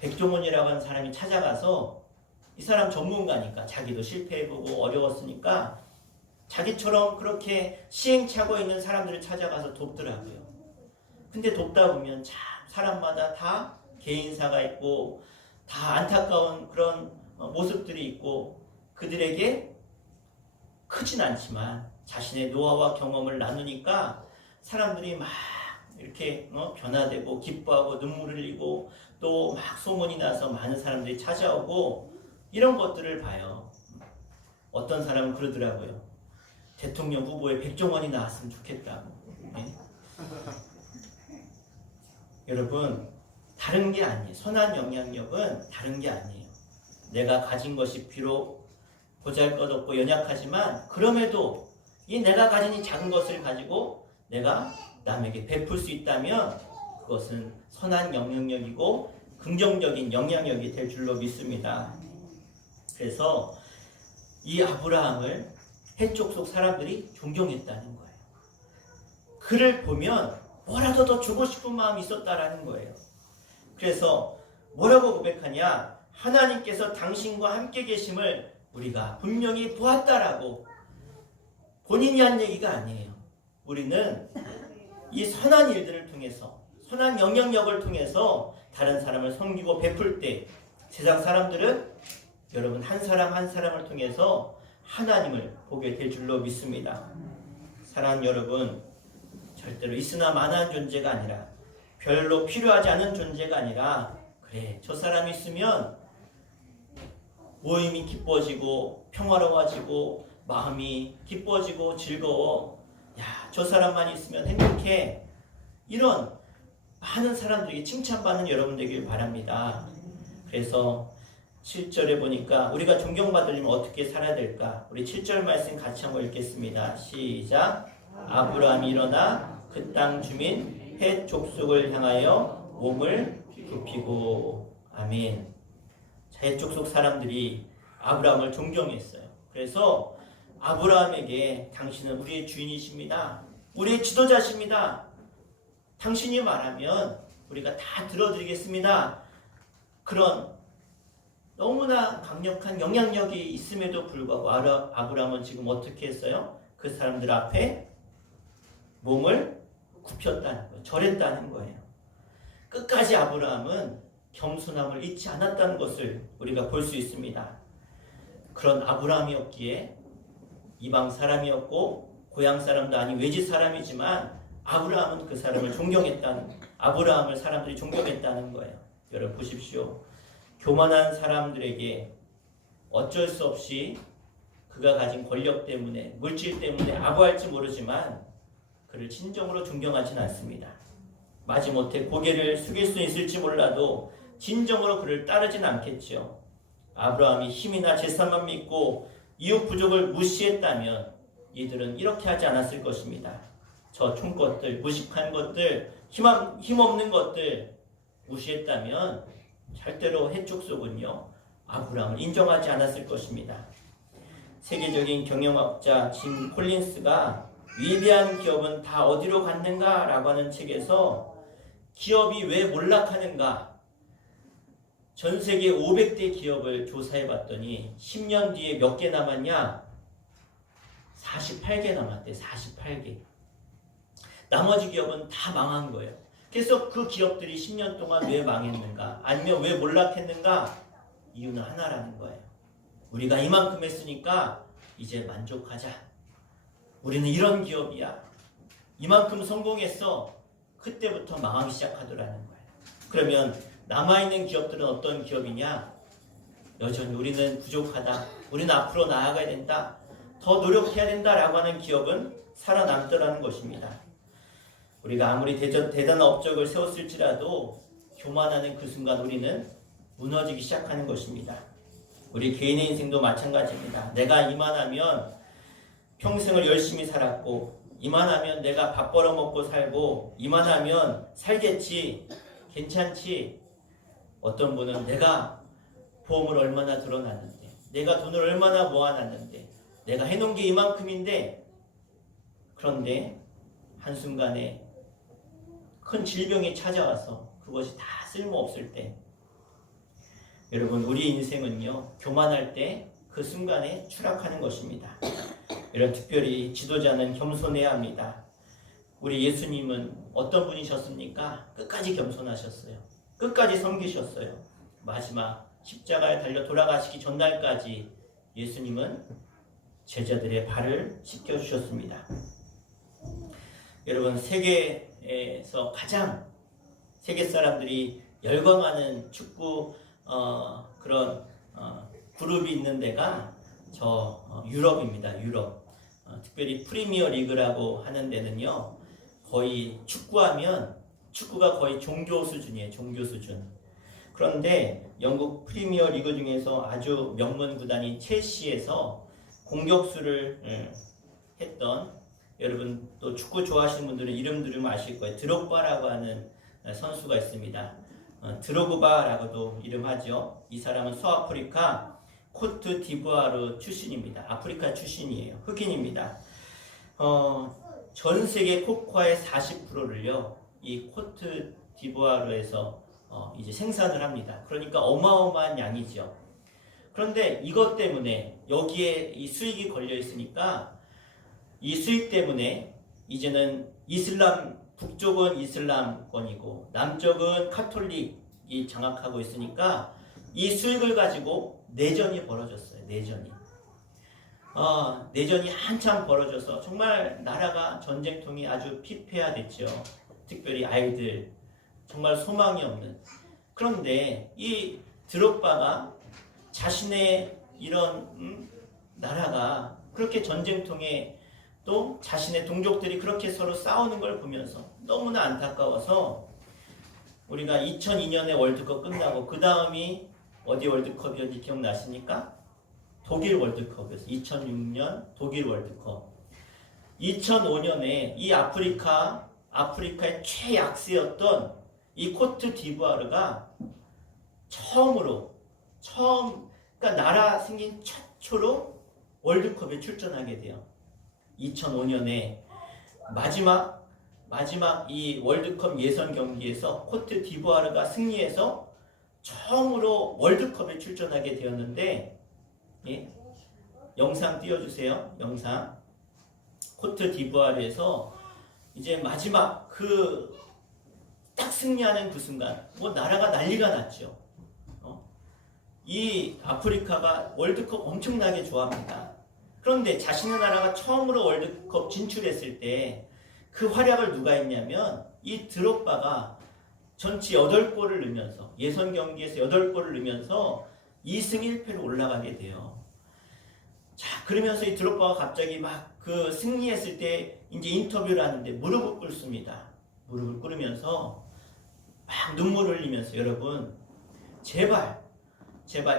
백종원이라고 하는 사람이 찾아가서 이 사람 전문가니까 자기도 실패해보고 어려웠으니까 자기처럼 그렇게 시행착오에 있는 사람들을 찾아가서 돕더라고요. 근데 돕다 보면 참 사람마다 다 개인사가 있고 다 안타까운 그런 모습들이 있고 그들에게 크진 않지만 자신의 노하우와 경험을 나누니까 사람들이 막 이렇게 변화되고 기뻐하고 눈물을 흘리고 또 막 소문이 나서 많은 사람들이 찾아오고 이런 것들을 봐요. 어떤 사람은 그러더라고요. 대통령 후보에 백종원이 나왔으면 좋겠다고. 네? 여러분, 다른 게 아니에요. 선한 영향력은 다른 게 아니에요. 내가 가진 것이 비록 보잘것없고 연약하지만 그럼에도 이 내가 가진 이 작은 것을 가지고 내가 남에게 베풀 수 있다면 그것은 선한 영향력이고 긍정적인 영향력이 될 줄로 믿습니다. 그래서 이 아브라함을 해족 속 사람들이 존경했다는 거예요. 그를 보면 뭐라도 더 주고 싶은 마음이 있었다라는 거예요. 그래서 뭐라고 고백하냐? 하나님께서 당신과 함께 계심을 우리가 분명히 보았다라고. 본인이 한 얘기가 아니에요. 우리는 이 선한 일들을 통해서 선한 영향력을 통해서 다른 사람을 섬기고 베풀 때 세상 사람들은 여러분 한 사람 한 사람을 통해서 하나님을 보게 될 줄로 믿습니다. 사랑하는 여러분, 절대로 있으나 마나한 존재가 아니라 별로 필요하지 않은 존재가 아니라 그래 저 사람이 있으면 모임이 기뻐지고 평화로워지고 마음이 기뻐지고 즐거워. 야, 저 사람만 있으면 행복해. 이런 많은 사람들에게 칭찬받는 여러분 되길 바랍니다. 그래서 7절에 보니까 우리가 존경받으려면 어떻게 살아야 될까? 우리 7절 말씀 같이 한번 읽겠습니다. 시작. 아브라함이 일어나 그 땅 주민 헷 족속을 향하여 몸을 굽히고. 아멘. 헷 족속 사람들이 아브라함을 존경했어요. 그래서 아브라함에게 당신은 우리의 주인이십니다. 우리의 지도자십니다. 당신이 말하면 우리가 다 들어드리겠습니다. 그런 너무나 강력한 영향력이 있음에도 불구하고 아브라함은 지금 어떻게 했어요? 그 사람들 앞에 몸을 굽혔다는 거예요. 절했다는 거예요. 끝까지 아브라함은 겸손함을 잊지 않았다는 것을 우리가 볼 수 있습니다. 그런 아브라함이었기에 이방 사람이었고 고향 사람도 아닌 외지 사람이지만 아브라함은 그 사람을 존경했다는, 아브라함을 사람들이 존경했다는 거예요. 여러분 보십시오. 교만한 사람들에게 어쩔 수 없이 그가 가진 권력 때문에 물질 때문에 아부할지 모르지만 그를 진정으로 존경하지는 않습니다. 마지못해 고개를 숙일 수 있을지 몰라도 진정으로 그를 따르지는 않겠죠. 아브라함이 힘이나 재산만 믿고 이웃 부족을 무시했다면 이들은 이렇게 하지 않았을 것입니다. 저 총것들, 무식한 것들, 힘없는 것들 무시했다면 절대로 헷 족속은요 아브라함을 인정하지 않았을 것입니다. 세계적인 경영학자 짐 콜린스가 위대한 기업은 다 어디로 갔는가? 라고 하는 책에서 기업이 왜 몰락하는가? 전 세계 500대 기업을 조사해 봤더니 10년 뒤에 몇 개 남았냐? 48개 남았대. 48개. 나머지 기업은 다 망한 거예요. 그래서 그 기업들이 10년 동안 왜 망했는가? 아니면 왜 몰락했는가? 이유는 하나라는 거예요. 우리가 이만큼 했으니까 이제 만족하자. 우리는 이런 기업이야. 이만큼 성공했어. 그때부터 망하기 시작하더라는 거예요. 그러면 남아있는 기업들은 어떤 기업이냐? 여전히 우리는 부족하다. 우리는 앞으로 나아가야 된다. 더 노력해야 된다라고 하는 기업은 살아남더라는 것입니다. 우리가 아무리 대단한 업적을 세웠을지라도 교만하는 그 순간 우리는 무너지기 시작하는 것입니다. 우리 개인의 인생도 마찬가지입니다. 내가 이만하면 평생을 열심히 살았고, 이만하면 내가 밥 벌어먹고 살고, 이만하면 살겠지, 괜찮지. 어떤 분은 내가 보험을 얼마나 들어놨는데, 내가 돈을 얼마나 모아놨는데, 내가 해놓은 게 이만큼인데, 그런데 한순간에 큰 질병이 찾아와서 그것이 다 쓸모없을 때, 여러분, 우리 인생은요, 교만할 때 그 순간에 추락하는 것입니다. 이런 특별히 지도자는 겸손해야 합니다. 우리 예수님은 어떤 분이셨습니까? 끝까지 겸손하셨어요. 끝까지 섬기셨어요. 마지막 십자가에 달려 돌아가시기 전날까지 예수님은 제자들의 발을 씻겨주셨습니다. 여러분, 세계에서 가장 세계 사람들이 열광하는 축구 그룹이 있는 데가 유럽입니다. 유럽. 특별히 프리미어 리그라고 하는 데는요, 거의 축구가 거의 종교 수준이에요. 종교 수준. 그런데 영국 프리미어 리그 중에서 아주 명문 구단인 첼시에서 공격수를 했던, 여러분 또 축구 좋아하시는 분들은 이름 들으면 아실 거예요. 드록바라고 하는 선수가 있습니다. 드로그바라고도 이름하죠. 이 사람은 서아프리카 코트 디부아르 출신입니다. 아프리카 출신이에요. 흑인입니다. 전 세계 코코아의 40%를요, 이 코트 디부아르에서 이제 생산을 합니다. 그러니까 어마어마한 양이죠. 그런데 이것 때문에 여기에 이 수익이 걸려 있으니까 이 수익 때문에 이제는 북쪽은 이슬람권이고 남쪽은 카톨릭이 장악하고 있으니까 이 수익을 가지고 내전이 벌어졌어요. 내전이 한참 벌어져서 정말 나라가 전쟁통이 아주 피폐화됐죠. 특별히 아이들, 정말 소망이 없는. 그런데 이 드록바가 자신의 이런 나라가 그렇게 전쟁통에, 또 자신의 동족들이 그렇게 서로 싸우는 걸 보면서 너무나 안타까워서, 우리가 2002년에 월드컵 끝나고 그 다음이 어디 월드컵이었는지 기억나십니까? 독일 월드컵이었어요. 2006년 독일 월드컵. 2005년에 이 아프리카의 최약세였던 이 코트 디부아르가 그러니까 나라 생긴 최초로 월드컵에 출전하게 돼요. 2005년에 마지막 이 월드컵 예선 경기에서 코트 디부아르가 승리해서 처음으로 월드컵에 출전하게 되었는데, 영상 띄워주세요. 영상. 코트 디부아르에서 이제 마지막 딱 승리하는 그 순간, 나라가 난리가 났죠. 이 아프리카가 월드컵 엄청나게 좋아합니다. 그런데 자신의 나라가 처음으로 월드컵 진출했을 때 그 활약을 누가 했냐면 이 드록바가 전체 8골을 넣으면서, 예선 경기에서 8골을 넣으면서 2승 1패로 올라가게 돼요. 자, 그러면서 이 드록바가 갑자기 그 승리했을 때 이제 인터뷰를 하는데 무릎을 꿇습니다. 무릎을 꿇으면서 막 눈물을 흘리면서, 여러분 제발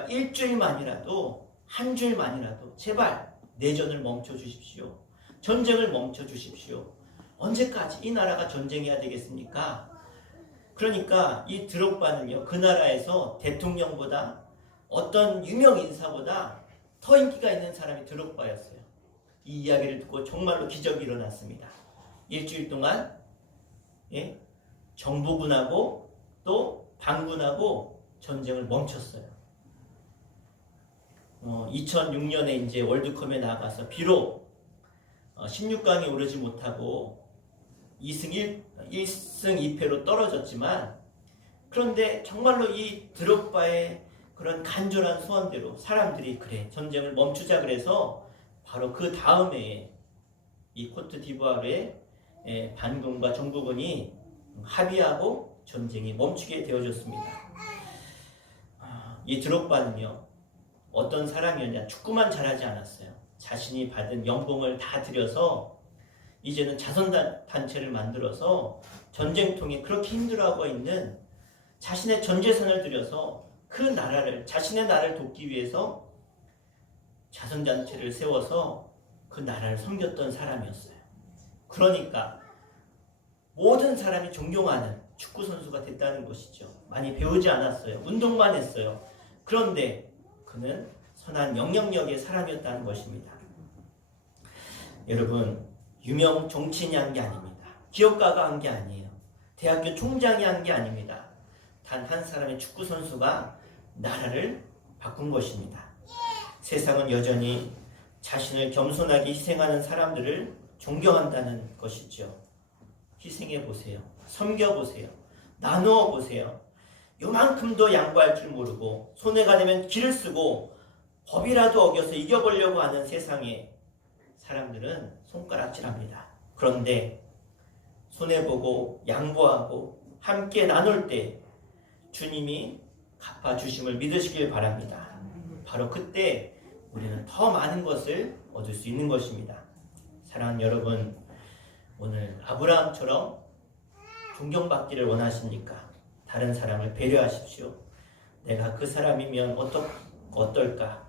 일주일만이라도, 한 주일만이라도 제발 내전을 멈춰 주십시오. 전쟁을 멈춰 주십시오. 언제까지 이 나라가 전쟁해야 되겠습니까? 그러니까 이 드록바는요, 그 나라에서 대통령보다 어떤 유명 인사보다 더 인기가 있는 사람이 드록바였어요. 이 이야기를 듣고 정말로 기적이 일어났습니다. 일주일 동안 정부군하고 또 반군하고 전쟁을 멈췄어요. 2006년에 이제 월드컵에 나가서 비록 16강에 오르지 못하고 1승 2패로 떨어졌지만, 그런데 정말로 이 드록바의 그런 간절한 소원대로 사람들이 그래 전쟁을 멈추자 그래서 바로 그 다음에 이 코트디부아르의 반군과 정부군이 합의하고 전쟁이 멈추게 되어졌습니다. 이 드록바는요, 어떤 사람이었냐, 축구만 잘하지 않았어요. 자신이 받은 연봉을 다 들여서 이제는 자선단체를 만들어서 전쟁통에 그렇게 힘들어하고 있는 자신의 전 재산을 들여서 그 나라를, 자신의 나라를 돕기 위해서 자선단체를 세워서 그 나라를 섬겼던 사람이었어요. 그러니까 모든 사람이 존경하는 축구선수가 됐다는 것이죠. 많이 배우지 않았어요. 운동만 했어요. 그런데 그는 선한 영향력의 사람이었다는 것입니다. 여러분, 유명 정치인이 한 게 아닙니다. 기업가가 한 게 아니에요. 대학교 총장이 한 게 아닙니다. 단 한 사람의 축구선수가 나라를 바꾼 것입니다. 세상은 여전히 자신을 겸손하게 희생하는 사람들을 존경한다는 것이죠. 희생해 보세요. 섬겨 보세요. 나누어 보세요. 요만큼도 양보할 줄 모르고 손해가 되면 길을 쓰고 법이라도 어겨서 이겨보려고 하는 세상에 사람들은 손가락질합니다. 그런데 손해보고 양보하고 함께 나눌 때 주님이 갚아주심을 믿으시길 바랍니다. 바로 그때 우리는 더 많은 것을 얻을 수 있는 것입니다. 사랑하는 여러분, 오늘 아브라함처럼 존경받기를 원하십니까? 다른 사람을 배려하십시오. 내가 그 사람이면 어떨까?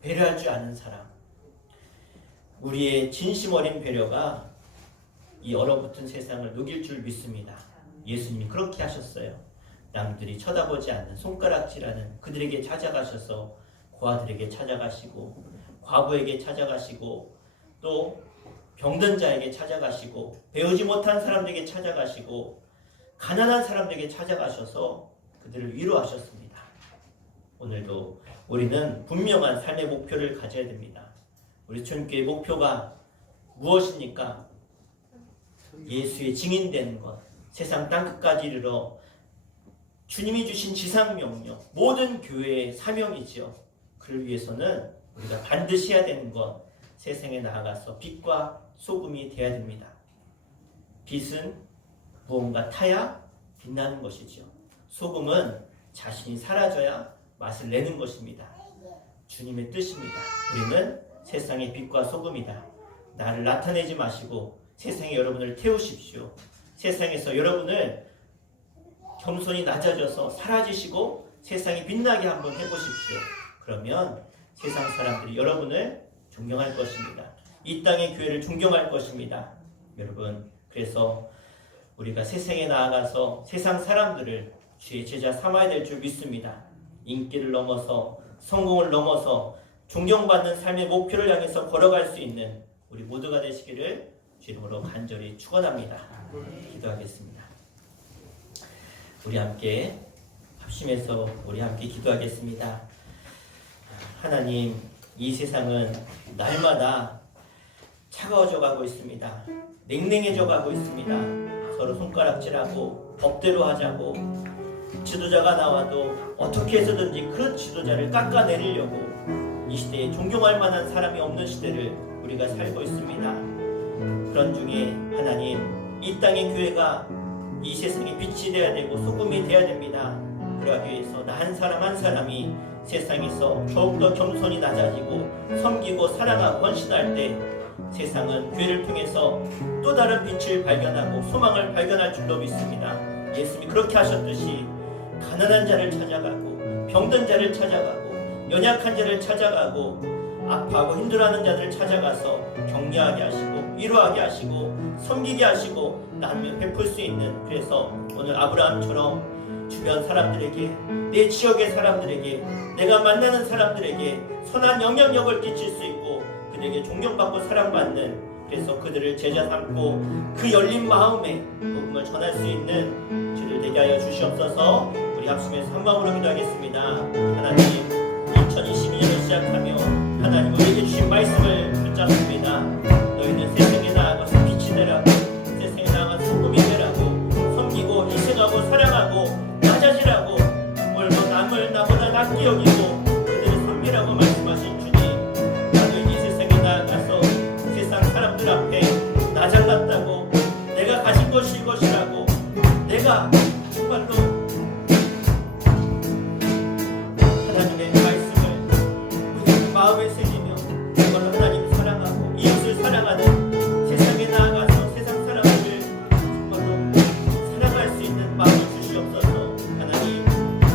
배려할 줄 아는 사람. 우리의 진심 어린 배려가 이 얼어붙은 세상을 녹일 줄 믿습니다. 예수님이 그렇게 하셨어요. 남들이 쳐다보지 않는 손가락질하는 그들에게 찾아가셔서 고아들에게 찾아가시고 과부에게 찾아가시고 또 병든 자에게 찾아가시고 배우지 못한 사람들에게 찾아가시고 가난한 사람들에게 찾아가셔서 그들을 위로하셨습니다. 오늘도 우리는 분명한 삶의 목표를 가져야 됩니다. 우리 주님교회 목표가 무엇입니까? 예수의 증인되는 것, 세상 땅끝까지 이르러 주님이 주신 지상명령, 모든 교회의 사명이지요. 그를 위해서는 우리가 반드시 해야 되는 것, 세상에 나아가서 빛과 소금이 되어야 됩니다. 빛은 무언가 타야 빛나는 것이죠. 소금은 자신이 사라져야 맛을 내는 것입니다. 주님의 뜻입니다. 우리는 세상의 빛과 소금이다. 나를 나타내지 마시고 세상에 여러분을 태우십시오. 세상에서 여러분을 겸손히 낮아져서 사라지시고 세상이 빛나게 한번 해보십시오. 그러면 세상 사람들이 여러분을 존경할 것입니다. 이 땅의 교회를 존경할 것입니다. 여러분, 그래서 우리가 세상에 나아가서 세상 사람들을 주의 제자 삼아야 될 줄 믿습니다. 인기를 넘어서 성공을 넘어서 존경받는 삶의 목표를 향해서 걸어갈 수 있는 우리 모두가 되시기를 주 이름으로 간절히 축원합니다. 기도하겠습니다. 우리 함께 합심해서 우리 함께 기도하겠습니다. 하나님, 이 세상은 날마다 차가워져 가고 있습니다. 냉랭해져 가고 있습니다. 서로 손가락질하고 법대로 하자고, 지도자가 나와도 어떻게 해서든지 그 지도자를 깎아내리려고 이 시대에 존경할 만한 사람이 없는 시대를 우리가 살고 있습니다. 그런 중에 하나님, 이 땅의 교회가 이 세상에 빛이 되어야 되고 소금이 되어야 됩니다. 그러기 위해서 나 한 사람 한 사람이 세상에서 더욱더 겸손히 낮아지고 섬기고 사랑하고 헌신할 때 세상은 교회를 통해서 또 다른 빛을 발견하고 소망을 발견할 줄로 믿습니다. 예수님이 그렇게 하셨듯이 가난한 자를 찾아가고 병든 자를 찾아가고 연약한 자를 찾아가고 아파하고 힘들어하는 자들을 찾아가서 격려하게 하시고 위로하게 하시고 섬기게 하시고 나눔을 베풀 수 있는, 그래서 오늘 아브라함처럼 주변 사람들에게, 내 지역의 사람들에게, 내가 만나는 사람들에게 선한 영향력을 끼칠 수 있고 그들에게 존경받고 사랑받는, 그래서 그들을 제자 삼고 그 열린 마음에 복음을 전할 수 있는 저들 되게 하여 주시옵소서. 우리 합심해서 한 마음으로 기도하겠습니다. 하나님, 2022년을 시작하며 하나님 우리에게 주신 말씀을 붙잡습니다. 너희는 세상에 나아가서 빛이 되라고, 세상에 나아가서 소금이 되라고, 섬기고 희생하고 사랑하고 낮아지라고, 얼마 남을 나보다 낮게 여기고 그들을 섬기라고 말씀하신 주님, 나도 이 세상에 나아가서 세상 사람들 앞에 나 잘났다고, 내가 가진 것이 이것이라고, 내가 정말로 하나님의 말씀을 우리 마음에 새기며 정말로 하나님 사랑하고 이웃을 사랑하는, 세상에 나아가서 세상 사람들을 정말로 사랑할 수 있는 마음을 주시옵소서. 하나님,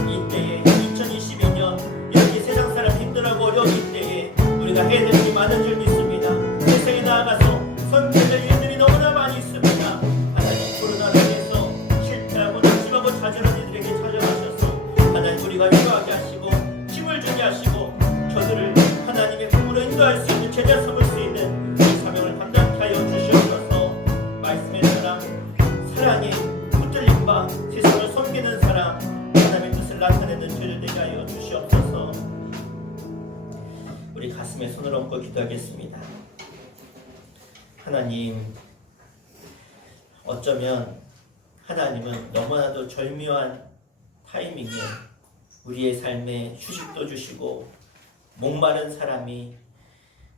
이때에 2022년 이렇게 세상 사람 힘들어하고 어려운 이때에 우리가 해야 될 일이 많은 줄 믿습니다. 세상에 나아가서 선택할 일들이 너무나 많이 있습니다. 하나님, 코로나로 인해서 실패하고 낙심하고 좌절한 이들에게 찾아가셔서 하나님 우리가 위로하게 하시고 힘을 주게 하시고 저들을 하나님의 품으로 인도할 수 있는, 제자 삼을 수 있는 이 사명을 감당케 하여 주시옵소서. 말씀의 사랑, 사랑의 붙들림과 세상을 섬기는 사랑, 하나님의 뜻을 나타내는 죄를 되게 하여 주시옵소서. 우리 가슴에 손을 얹고 기도하겠습니다. 하나님, 어쩌면 하나님은 너무나도 절묘한 타이밍에 우리의 삶에 휴식도 주시고 목마른 사람이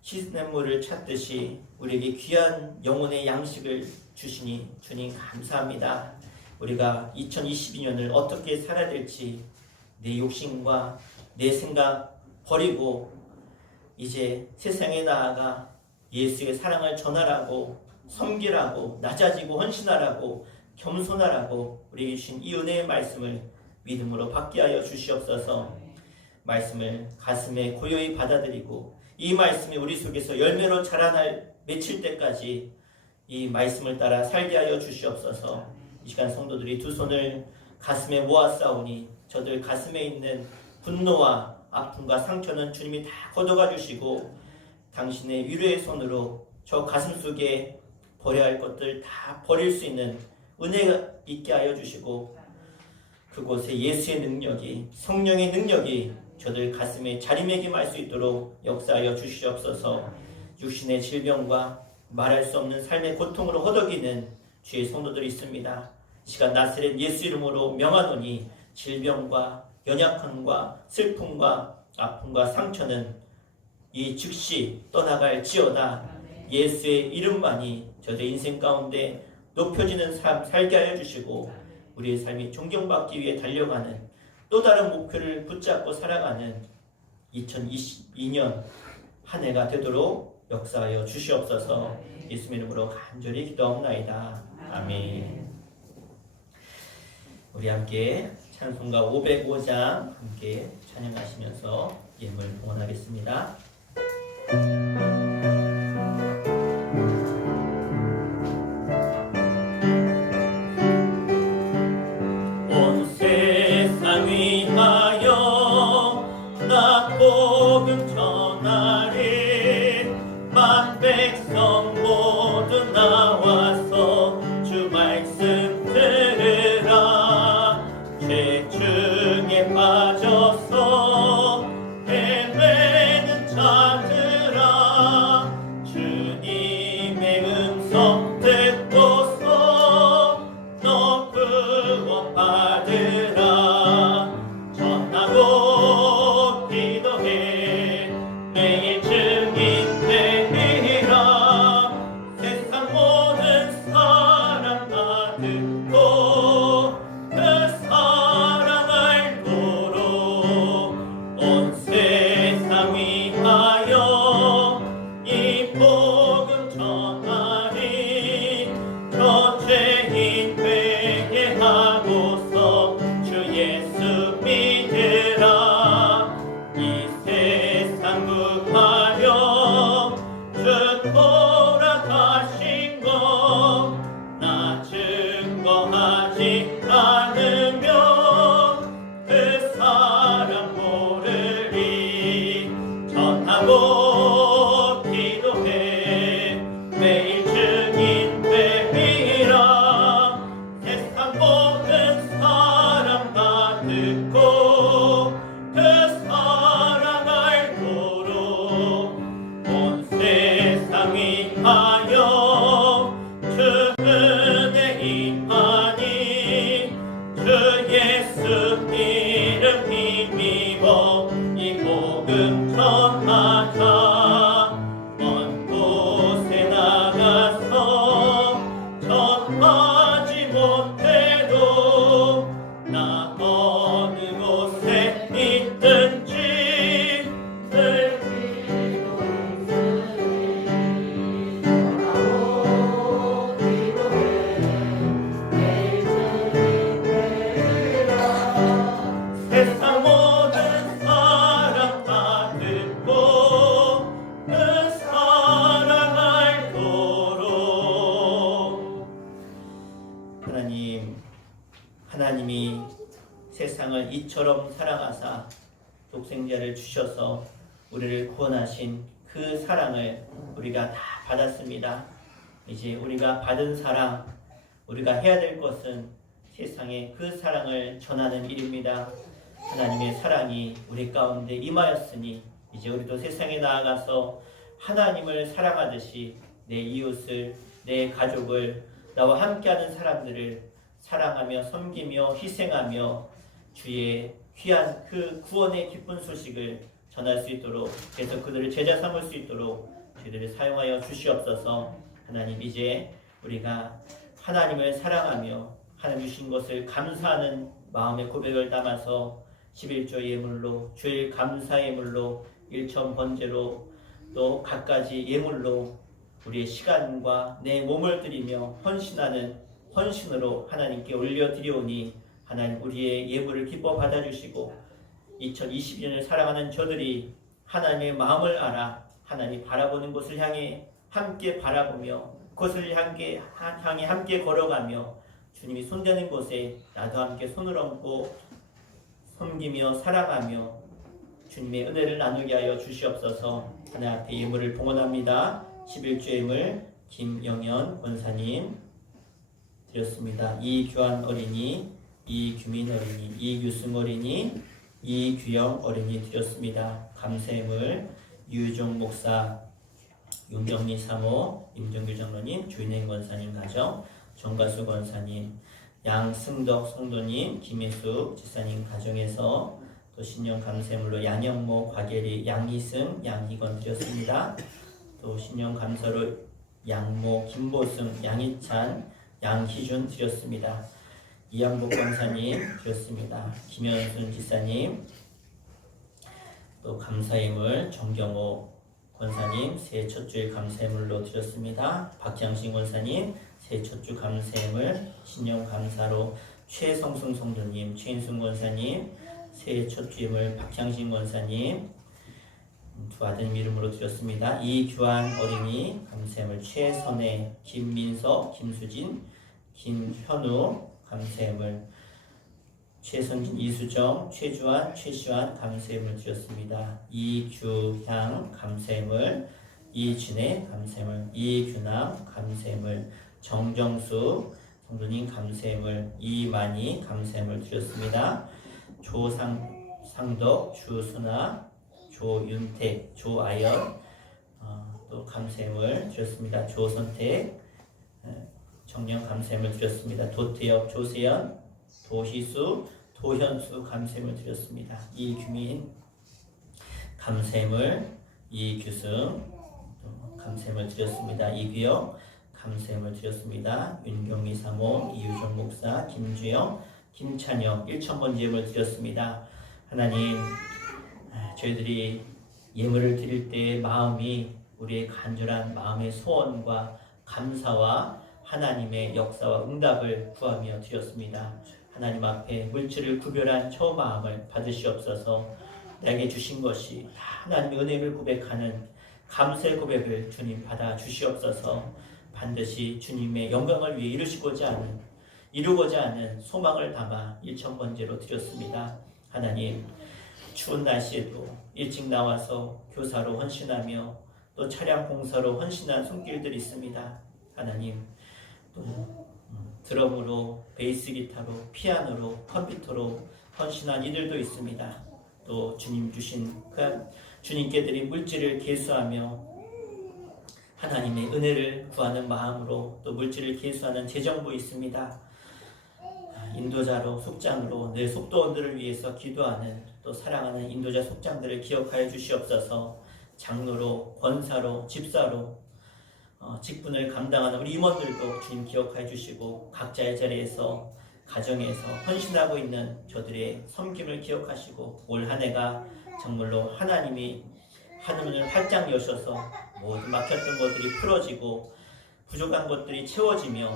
시냇물을 찾듯이 우리에게 귀한 영혼의 양식을 주시니 주님 감사합니다. 우리가 2022년을 어떻게 살아야 될지 내 욕심과 내 생각 버리고 이제 세상에 나아가 예수의 사랑을 전하라고, 섬기라고, 낮아지고 헌신하라고, 겸손하라고 우리에게 주신 이 은혜의 말씀을 믿음으로 받게 하여 주시옵소서. 말씀을 가슴에 고요히 받아들이고 이 말씀이 우리 속에서 열매로 자라날 맺힐 때까지 이 말씀을 따라 살게 하여 주시옵소서. 이 시간 성도들이 두 손을 가슴에 모았사오니 저들 가슴에 있는 분노와 아픔과 상처는 주님이 다 걷어가 주시고 당신의 위로의 손으로 저 가슴 속에 버려야 할 것들 다 버릴 수 있는 은혜가 있게 하여 주시고 그곳에 예수의 능력이, 성령의 능력이 저들 가슴에 자리매김할 수 있도록 역사하여 주시옵소서. 육신의 질병과 말할 수 없는 삶의 고통으로 허덕이는 주의 성도들이 있습니다. 시간 나사렛 예수 이름으로 명하노니 질병과 연약함과 슬픔과 아픔과 상처는 이 즉시 떠나갈지어다. 예수의 이름만이 저들의 인생 가운데 높여지는 삶 살게 하여 주시고 우리의 삶이 존경받기 위해 달려가는 또 다른 목표를 붙잡고 살아가는 2022년 한 해가 되도록 역사하여 주시옵소서. 예수님 이름으로 간절히 기도하옵나이다. 아멘. 우리 함께 찬송가 505장 함께 찬양하시면서 예물 봉헌하겠습니다. 온 세상 위하여 나 복음 전하리. 만 백성 모두 나와서 주 말씀 들으라. 죄 중에 빠져서 헤매는 자들아, 주님의 음성 듣고서 너 구원받으라. 전하고 기도해 매일 증인 되리라. 세상 모든 사람 다 듣고 그 사랑 알도록 온 세상 위하여 이 복음 전하리. 저 죄인 되게 하고서 주 하나님이 세상을 이처럼 사랑하사 독생자를 주셔서 우리를 구원하신 그 사랑을 우리가 다 받았습니다. 이제 우리가 받은 사랑, 우리가 해야 될 것은 세상에 그 사랑을 전하는 일입니다. 하나님의 사랑이 우리 가운데 임하였으니 이제 우리도 세상에 나아가서 하나님을 사랑하듯이 내 이웃을, 내 가족을, 나와 함께하는 사람들을 사랑하며 섬기며 희생하며 주의 귀한 그 구원의 기쁜 소식을 전할 수 있도록, 그래서 그들을 제자 삼을 수 있도록 저희들을 사용하여 주시옵소서. 하나님, 이제 우리가 하나님을 사랑하며 하나님 주신 것을 감사하는 마음의 고백을 담아서 11조 예물로, 주일 감사 예물로, 일천 번제로, 또 갖가지 예물로 우리의 시간과 내 몸을 드리며 헌신하는 헌신으로 하나님께 올려드리오니 하나님, 우리의 예물을 기뻐 받아주시고 2022년을 살아가는 저들이 하나님의 마음을 알아 하나님 바라보는 곳을 향해 함께 바라보며 그것을 향해 함께 걸어가며 주님이 손대는 곳에 나도 함께 손을 얹고 섬기며 사랑하며 주님의 은혜를 나누게 하여 주시옵소서. 하나님 앞에 예물을 봉헌합니다. 11조 예물 김영현 권사님 드렸습니다. 이규환 어린이, 이규민 어린이, 이규승 어린이, 이규영 어린이 드렸습니다. 감사예물 유종 목사, 윤경미 사모, 임정규 장로님, 주인행 권사님 가정, 정가수 권사님, 양승덕 성도님, 김혜숙 지사님 가정에서 또 신년 감사예물로 양영모, 곽예리, 양희승, 양희건 드렸습니다. 또 신년 감사로 양모, 김보승, 양희찬, 양희준 드렸습니다. 이양복 권사님 드렸습니다. 김현순 지사님, 또 감사예물 정경호 권사님 새해 첫 주일 감사예물로 드렸습니다. 박장신 권사님 새해 첫 주 감사예물 신년 감사로 최성승 성도님, 최인순 권사님 새해 첫 주 예물 박장신 권사님 두 아드님 이름으로 드렸습니다. 이규환 어린이 감사예물 최선혜, 김민석, 김수진, 김현우 감사예물 최선진, 이수정, 최주환, 최시환 감사예물 드렸습니다. 이규향 감사예물, 이진혜 감사예물, 이규남 감사예물, 정정수 성도님 감사예물, 이만희 감사예물 드렸습니다. 조상덕, 주순아, 조윤택, 조아연 또 감사예물 드렸습니다. 조선택, 정령 감사예물 드렸습니다. 도태엽, 조세연, 도희수, 도현수 감사예물 드렸습니다. 이규민 감사예물, 이규승 감사예물 드렸습니다. 이규영 감사예물 드렸습니다. 윤경미 사모, 이유정 목사, 김주영, 김찬영 1,000번 예물 드렸습니다. 하나님, 저희들이 예물을 드릴 때의 마음이 우리의 간절한 마음의 소원과 감사와 하나님의 역사와 응답을 구하며 드렸습니다. 하나님 앞에 물질을 구별한 저 마음을 받으시옵소서. 내게 주신 것이 하나님의 은혜를 고백하는 감사의 고백을 주님 받아 주시옵소서. 반드시 주님의 영광을 위해 이루고자 하는 소망을 담아 1,000번제로 드렸습니다. 하나님, 추운 날씨에도 일찍 나와서 교사로 헌신하며 또 차량 공사로 헌신한 손길들이 있습니다. 하나님, 또 드럼으로, 베이스 기타로, 피아노로, 컴퓨터로 헌신한 이들도 있습니다. 또 주님 주신 주님께 드린 물질을 계수하며 하나님의 은혜를 구하는 마음으로 또 물질을 계수하는 재정부 있습니다. 인도자로, 속장으로 늘 속도원들을 위해서 기도하는 또 사랑하는 인도자 속장들을 기억하여 주시옵소서. 장로로, 권사로, 집사로 직분을 감당하는 우리 임원들도 주님 기억하여 주시고 각자의 자리에서 가정에서 헌신하고 있는 저들의 섬김을 기억하시고 올 한 해가 정말로 하나님이 하늘을 활짝 여셔서 모든 막혔던 것들이 풀어지고 부족한 것들이 채워지며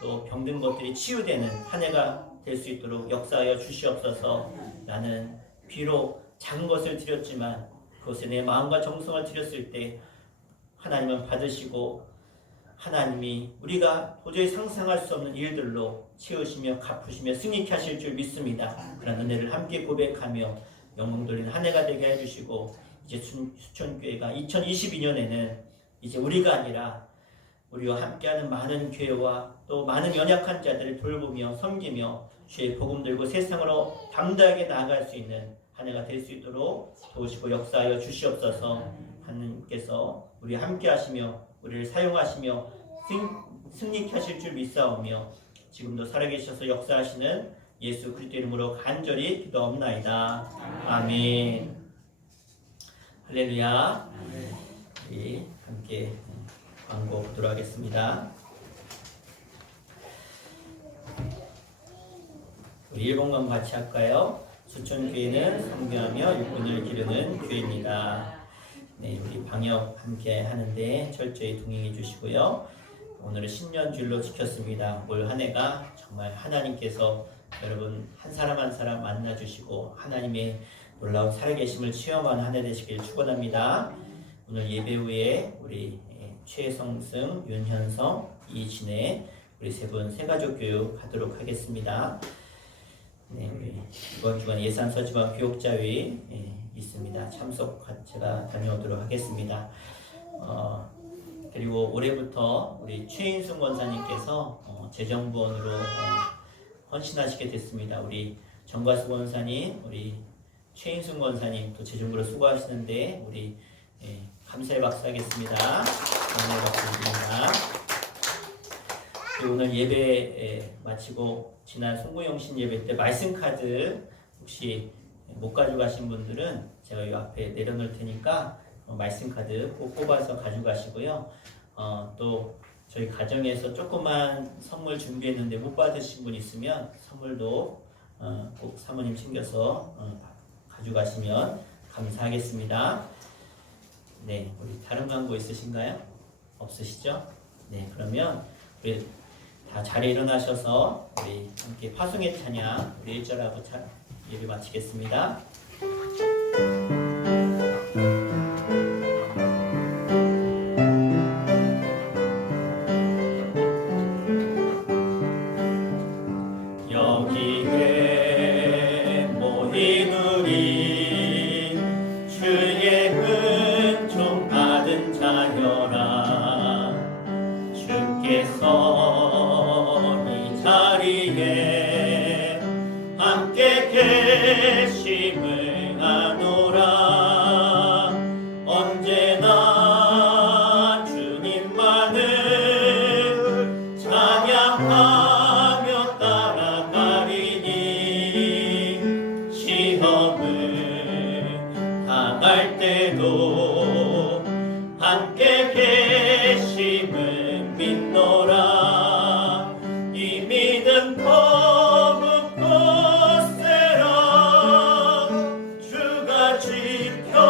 또 병든 것들이 치유되는 한 해가 될 수 있도록 역사하여 주시옵소서. 나는 비록 작은 것을 드렸지만 그것에 내 마음과 정성을 드렸을 때 하나님은 받으시고 하나님이 우리가 도저히 상상할 수 없는 일들로 채우시며 갚으시며 승리케 하실 줄 믿습니다. 그런 은혜를 함께 고백하며 영광 돌리는 한 해가 되게 해주시고, 이제 수천교회가 2022년에는 이제 우리가 아니라 우리와 함께하는 많은 교회와 또 많은 연약한 자들을 돌보며 섬기며 주의 복음 들고 세상으로 담대하게 나아갈 수 있는 한 해가 될 수 있도록 도우시고 역사하여 주시옵소서. 하나님께서 우리 함께 하시며 우리를 사용하시며 승리케 하실 줄 믿사오며 지금도 살아계셔서 역사하시는 예수 그리스도 이름으로 간절히 기도하옵나이다. 아멘. 할렐루야. 우리 함께 광고 보도록 하겠습니다. 우리 1번만 같이 할까요? 수천교회는 선교하며 육군을 기르는 교회입니다. 네, 우리 방역 함께 하는데 철저히 동행해 주시고요. 오늘은 10년줄로 지켰습니다. 올 한 해가 정말 하나님께서 여러분 한 사람 한 사람 만나 주시고 하나님의 놀라운 살아계심을 체험하는 한 해 되시길 축원합니다. 오늘 예배 후에 우리 최성승, 윤현성, 이진혜 우리 세 분 새가족 교육 하도록 하겠습니다. 네, 우리 이번 주간 예산서지방 교육자회 있습니다. 참석 제가 다녀오도록 하겠습니다. 그리고 올해부터 우리 최인순 권사님께서 재정부원으로 헌신하시게 됐습니다. 우리 정가수 권사님, 우리 최인순 권사님 또 재정부로 수고하시는데 우리 감사의 박수 하겠습니다. 감사의 박수 드립니다. 오늘 예배 마치고 지난 송구영신 예배 때 말씀 카드 혹시 못 가져가신 분들은 제가 이 앞에 내려놓을 테니까 말씀 카드 꼭 뽑아서 가져가시고요. 또 저희 가정에서 조그만 선물 준비했는데 못 받으신 분 있으면 선물도 꼭 사모님 챙겨서 가져가시면 감사하겠습니다. 네, 우리 다른 광고 있으신가요? 없으시죠? 네, 그러면 우리 다 자리에 일어나셔서 우리 함께 파송의 찬양 우리 1절하고 예배 마치겠습니다. 여기에 모인 우리 주의 은총 받은 자여라. 주께서 자리에 함께 계심을 아노라. 언제나 주님만을 찬양하며 따라가리니 시험을 당할 때도 함께 계심을 믿노라. 거룩 곳세라. 주가 지켜주신다.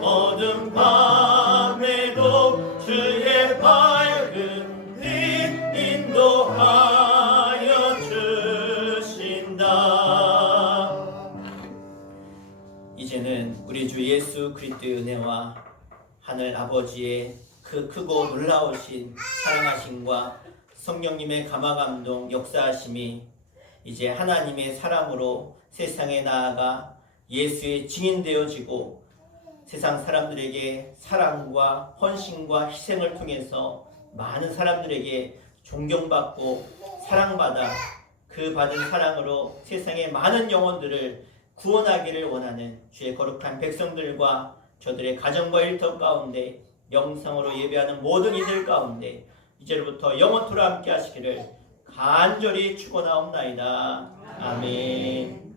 어두운 밤에도 주의 밝은 빛 인도하여 주신다. 이제는 우리 주 예수 그리스도의 은혜와 하늘 아버지의 그 크고 놀라우신 사랑하심과 성령님의 감화감동 역사하심이 이제 하나님의 사람으로 세상에 나아가 예수의 증인되어지고 세상 사람들에게 사랑과 헌신과 희생을 통해서 많은 사람들에게 존경받고 사랑받아 그 받은 사랑으로 세상의 많은 영혼들을 구원하기를 원하는 주의 거룩한 백성들과 저들의 가정과 일터 가운데 영상으로 예배하는 모든 이들 가운데 이제부터 영원토록 함께 하시기를 간절히 축원하옵나이다. 아멘.